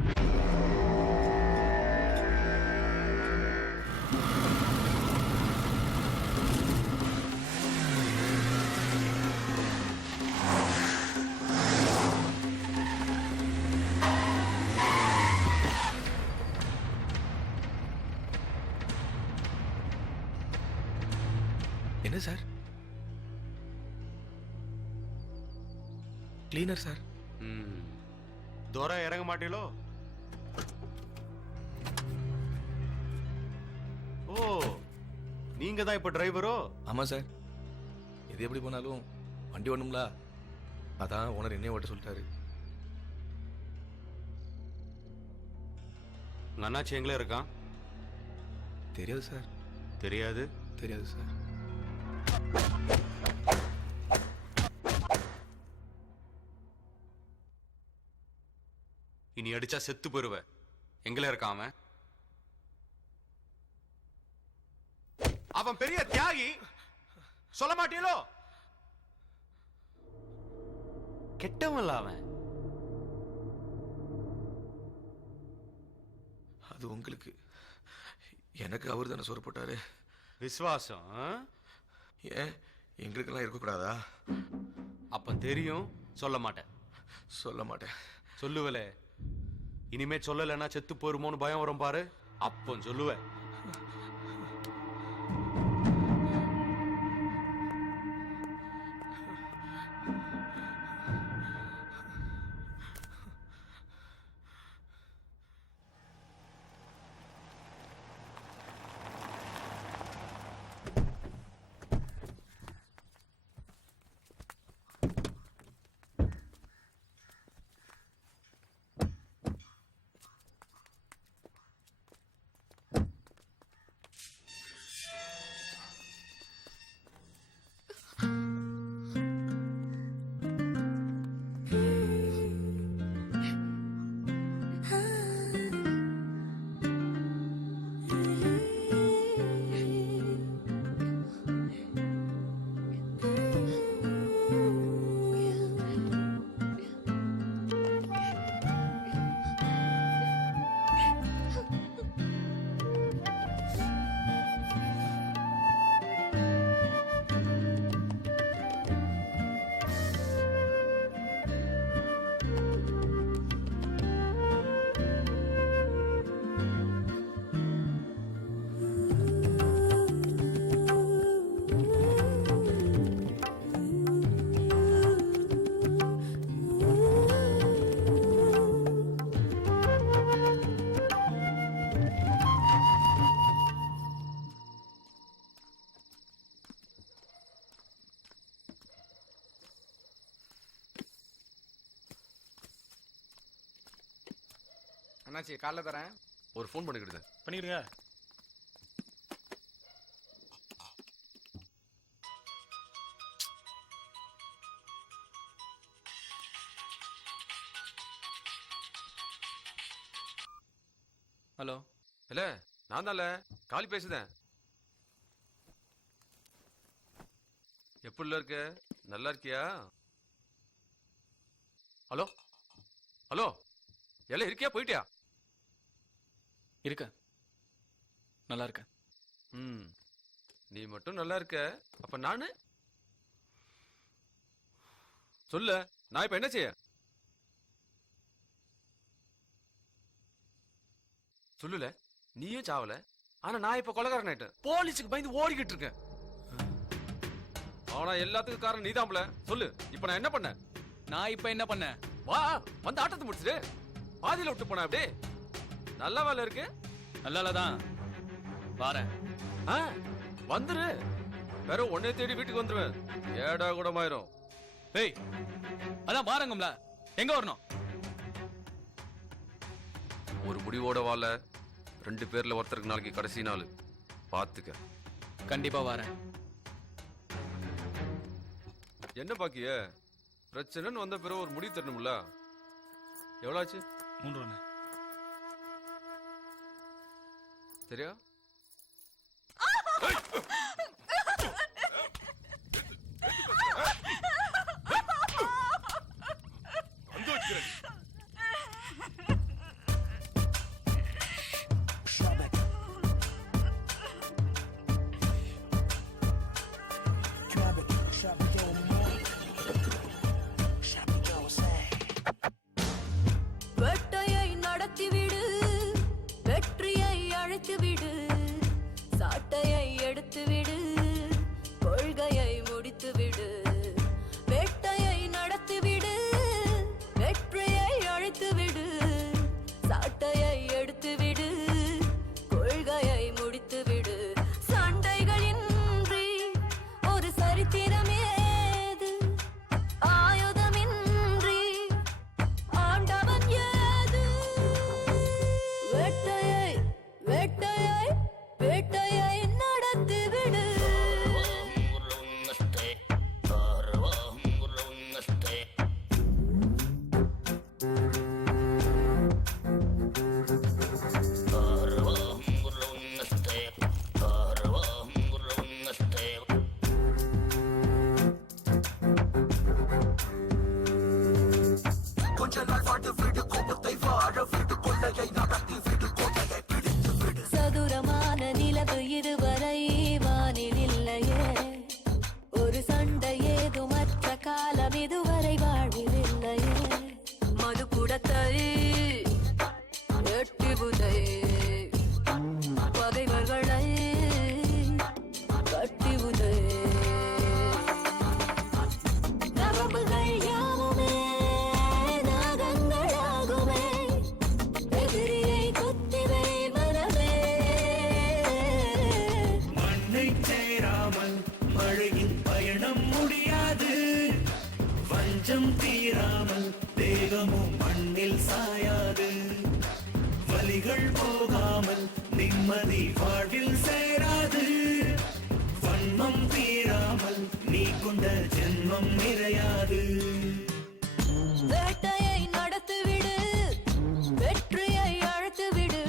என்ன சார்? Cleaner sir. தோரா இறங்க மாட்டீங்களோ? ஓ, நீங்க தான் இப்ப டிரைவரோ? ஆமா சார். எது எப்படி போனாலும் வண்டி ஓடணும்ல, அதான் ஓனர் என்னைய ஓட்ட சொல்லிட்டாரு. உங்க அண்ணாச்சி எங்களே இருக்கான்? தெரியாது சார். தெரியாது? தெரியாது சார். இனி அடிச்சா செத்து போயிருவ. எங்களே இருக்கான் அவன். அவன் பெரிய தியாகி, சொல்ல மாட்டீங்களோ? கெட்டவன்ல அவன். அது உங்களுக்கு, எனக்கு அவர் தானே சோறு போட்டாரு. விசுவாசம் ஏன் எங்களுக்கெல்லாம் இருக்கக்கூடாதா? அப்ப தெரியும், சொல்ல மாட்டேன். சொல்ல மாட்டேன். சொல்லுவலே. இனிமே சொல்லலைன்னா செத்து போருமோன்னு பயம் வரும் பாரு, அப்போ சொல்லுவேன். அண்ணாச்சி காலைல தரேன். ஒரு ஃபோன் பண்ணிக்கிடுங்க. பண்ணிக்கிடுங்க. ஹலோ. இல்ல நான் தான்ல காலி பேசுதேன். எப்படி இருக்க? நல்லா இருக்கியா? ஹலோ ஹலோ எல்லாம் இருக்கியா போயிட்டியா? இருக்க. நல்லா இருக்க. நீ மட்டும் நல்லா இருக்க, அப்ப நானு சொல்ல நான் இப்ப என்ன செய்ய? சொல்லுல நீயும் சாவல, ஆனா நான் இப்ப கொலைகாரன் ஆயிட்டேன். போலீஸுக்கு பயந்து ஓடிக்கிட்டு இருக்கேன். ஆனா எல்லாத்துக்கும் காரணம் நீதான்ல. சொல்லு இப்ப நான் என்ன பண்ண? நான் இப்ப என்ன பண்ண? வா வந்து ஆட்டத்தை முடிச்சிரு. பாதியில விட்டு போன அப்படியே. நல்ல வேலை இருக்கு. நல்லாலதான் பாரேன். வந்துரு. வேற உன்னை தேடி வீட்டுக்கு வந்துருவேன். ஏடா கூடமாயிரும். ஏய் அதான் பாருங்கம்ல. எங்க வரணும்? ஒரு முடிவோட வாழ 2 பேர்ல ஒருத்தருக்கு நாளைக்கு கடைசி நாள். பாத்துக்க. கண்டிப்பா வரேன். என்ன பாக்கிய? பிரச்சனைன்னு வந்த பிறகு ஒரு முடிவு தரணும்ல. எவ்வளவு ஆச்சு? 3 ரூபா. சரியா? வேட்டையை நடத்திவிடு, வெற்றியை அழைத்துவிடு, சாட்டையை எடுத்துவிடு, கொள்கையை முடித்துவிடு. வேட்டையை நடத்திவிடு, வெற்றியை அழைத்துவிடு, சாட்டையை எடுத்துவிடு, கொள்கையை முடித்துவிடு. சண்டைகளின்றி ஒரு சரித்திரமேது, ஆயுதமின்றி ஆண்டவன் ஏது. வேட்டையை வேட்டையை வேட்டையை நடத்திவிடு. சதுரமான நிலவு இதுவரை வானில் இல்லையே, ஒரு சண்டை ஏதுமற்ற காலம் இதுவரை வாழ்வில் இல்லையே. மது குடத்தை எட்டி புதை, பகைவர்களை கட்டி உதை. நரம்புகள் யாவுமே நாகங்களாகுமே, எதிரியை குத்திவை மனமே. மண்ணை சேராமல் மழையின் பயணம் முடியாது, வஞ்சம் தீராமல் தேகமும் மண்ணில் சாயாது, வலிகள் போகாமல் நிம்மதி வாழ்வில் சேராது, வன்மம் தீராமல் நீ கொண்ட ஜென்மம் நிறையாது. வேட்டையை நடத்திவிடு, வெற்றியை அழைத்துவிடு,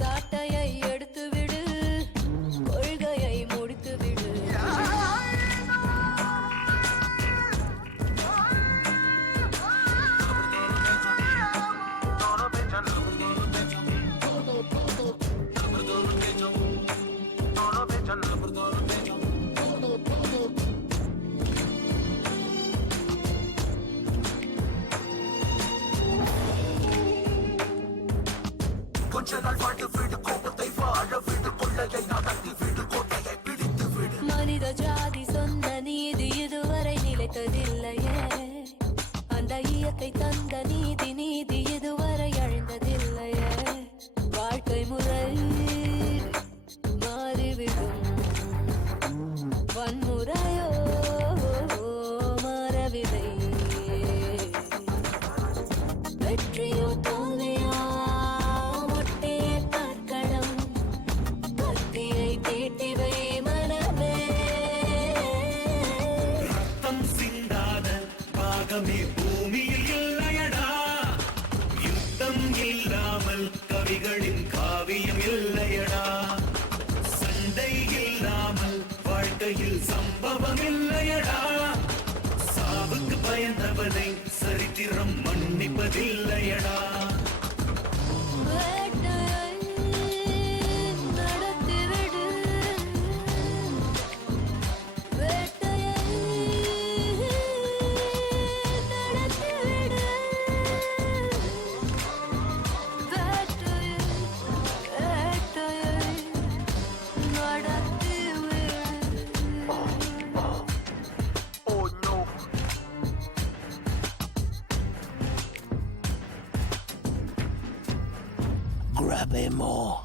சாட்டையை எடுத்துவிடு, கொள்கையை முடித்துவிடு. மனித ஜாதி சொன்ன நீதி இதுவரை நிலைத்ததில்லையே, அந்த இயற்கை தந்த நீதி நீதி இதுவரை அழிந்ததில்லையே. வாழ்க்கை முறை மாறிவிடும், வன்முறையோ மாறவில்லை. வெற்றியோ தோல்வியா இல்லையடா சண்டை இல்லாமல் வாழ்க்கையில் சம்பவம் இல்லையடா சாவுக்கு பயந்தவனை சரித்திரம் மன்னிப்பதில்லையடா Grab him more.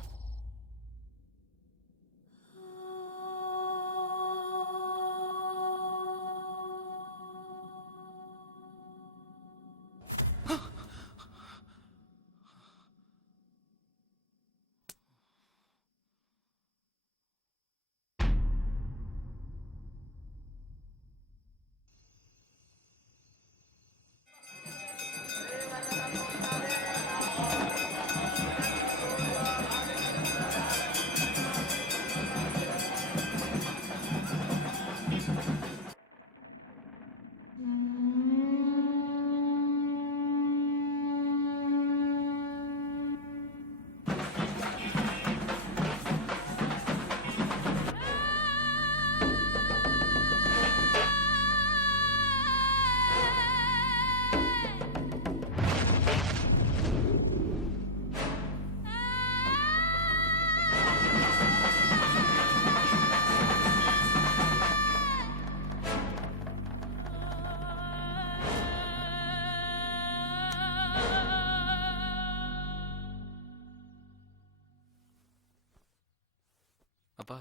அப்பா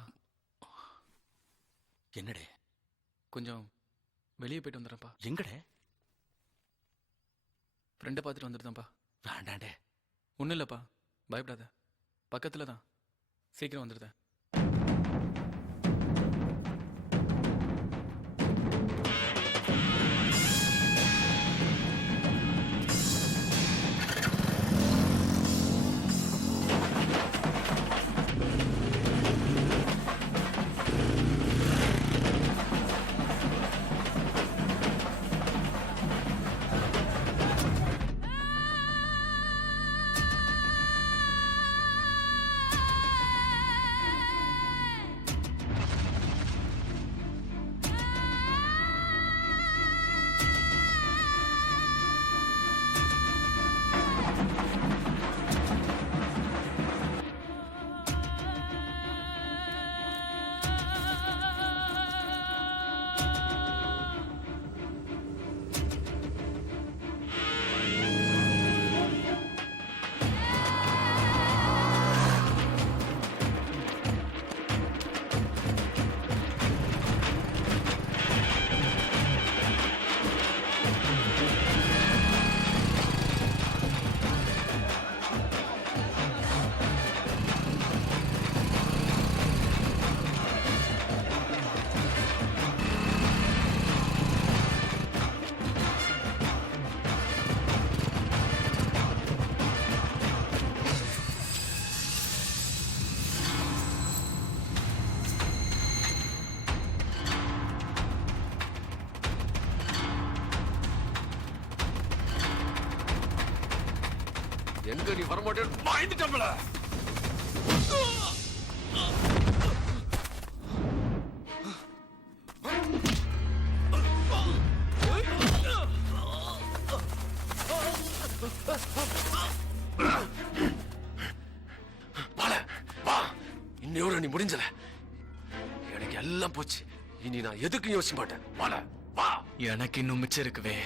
என்னடே கொஞ்சம் வெளியே போயிட்டு வந்துடுறேன்ப்பா. எங்கடே? ஃப்ரெண்டை பார்த்துட்டு வந்துடுதான்ப்பா. வேண்டாண்டே. ஒன்றும் இல்லைப்பா, பயப்படாத, பக்கத்தில் தான், சீக்கிரம் வந்துடுதேன். எங்க நீ வரமாட்டேன்னு பயந்துட்டோம்ல. இன்னையோட நீ முடிஞ்சல, எனக்கு எல்லாம் போச்சு. இனி நான் எதுக்கும் யோசிக்க மாட்டேன். வா, எனக்கு இன்னும் மிச்சம் இருக்குவே.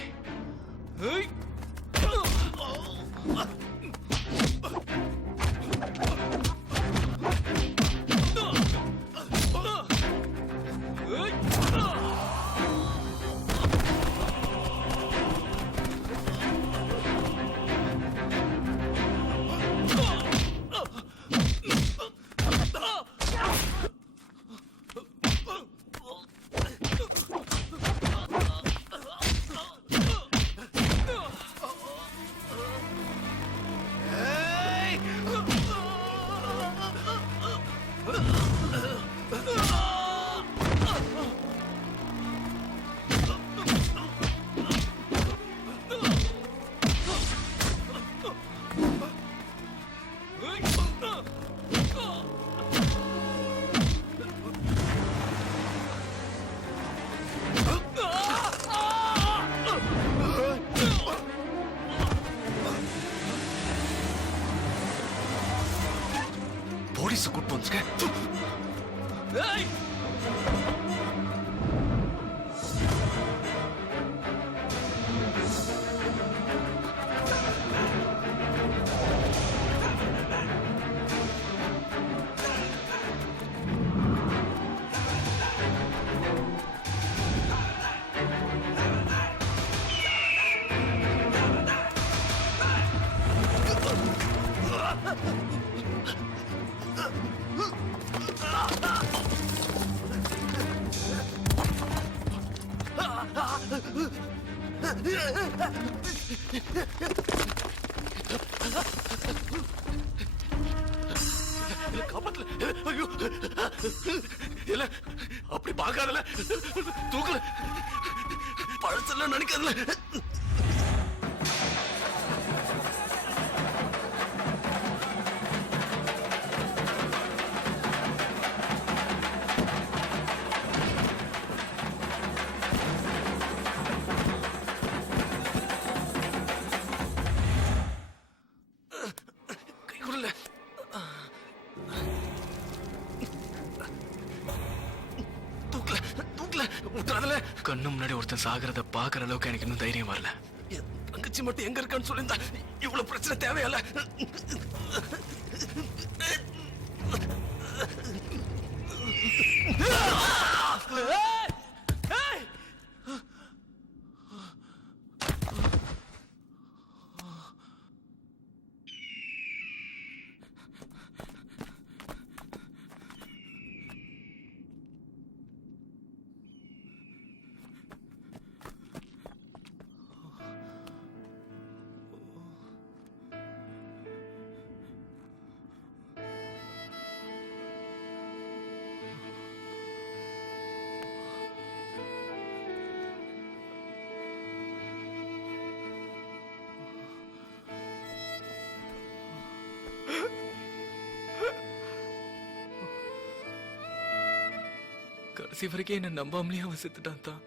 போலீஸ் கூட்டு வந்துருக்க. இல்ல அப்படி பார்க்காதல, தூக்கல, பழசெல்லாம் நினைக்காதல. கை கொடுல. தூக்கல, தூக்கல, விட்டுறாதல. கண்ணு முன்னாடி ஒருத்தன் சாகிறத பாக்குற அளவுக்கு எனக்கு இன்னும் தைரியம் வரல. தங்கச்சி மட்டும் எங்க இருக்கான்னு சொல்லியிருந்தா இவ்வளவு பிரச்சனை தேவையில்ல. கடைசி வரைக்கும் என்ன நம்பாமலே அவன் செத்துட்டான் தான்.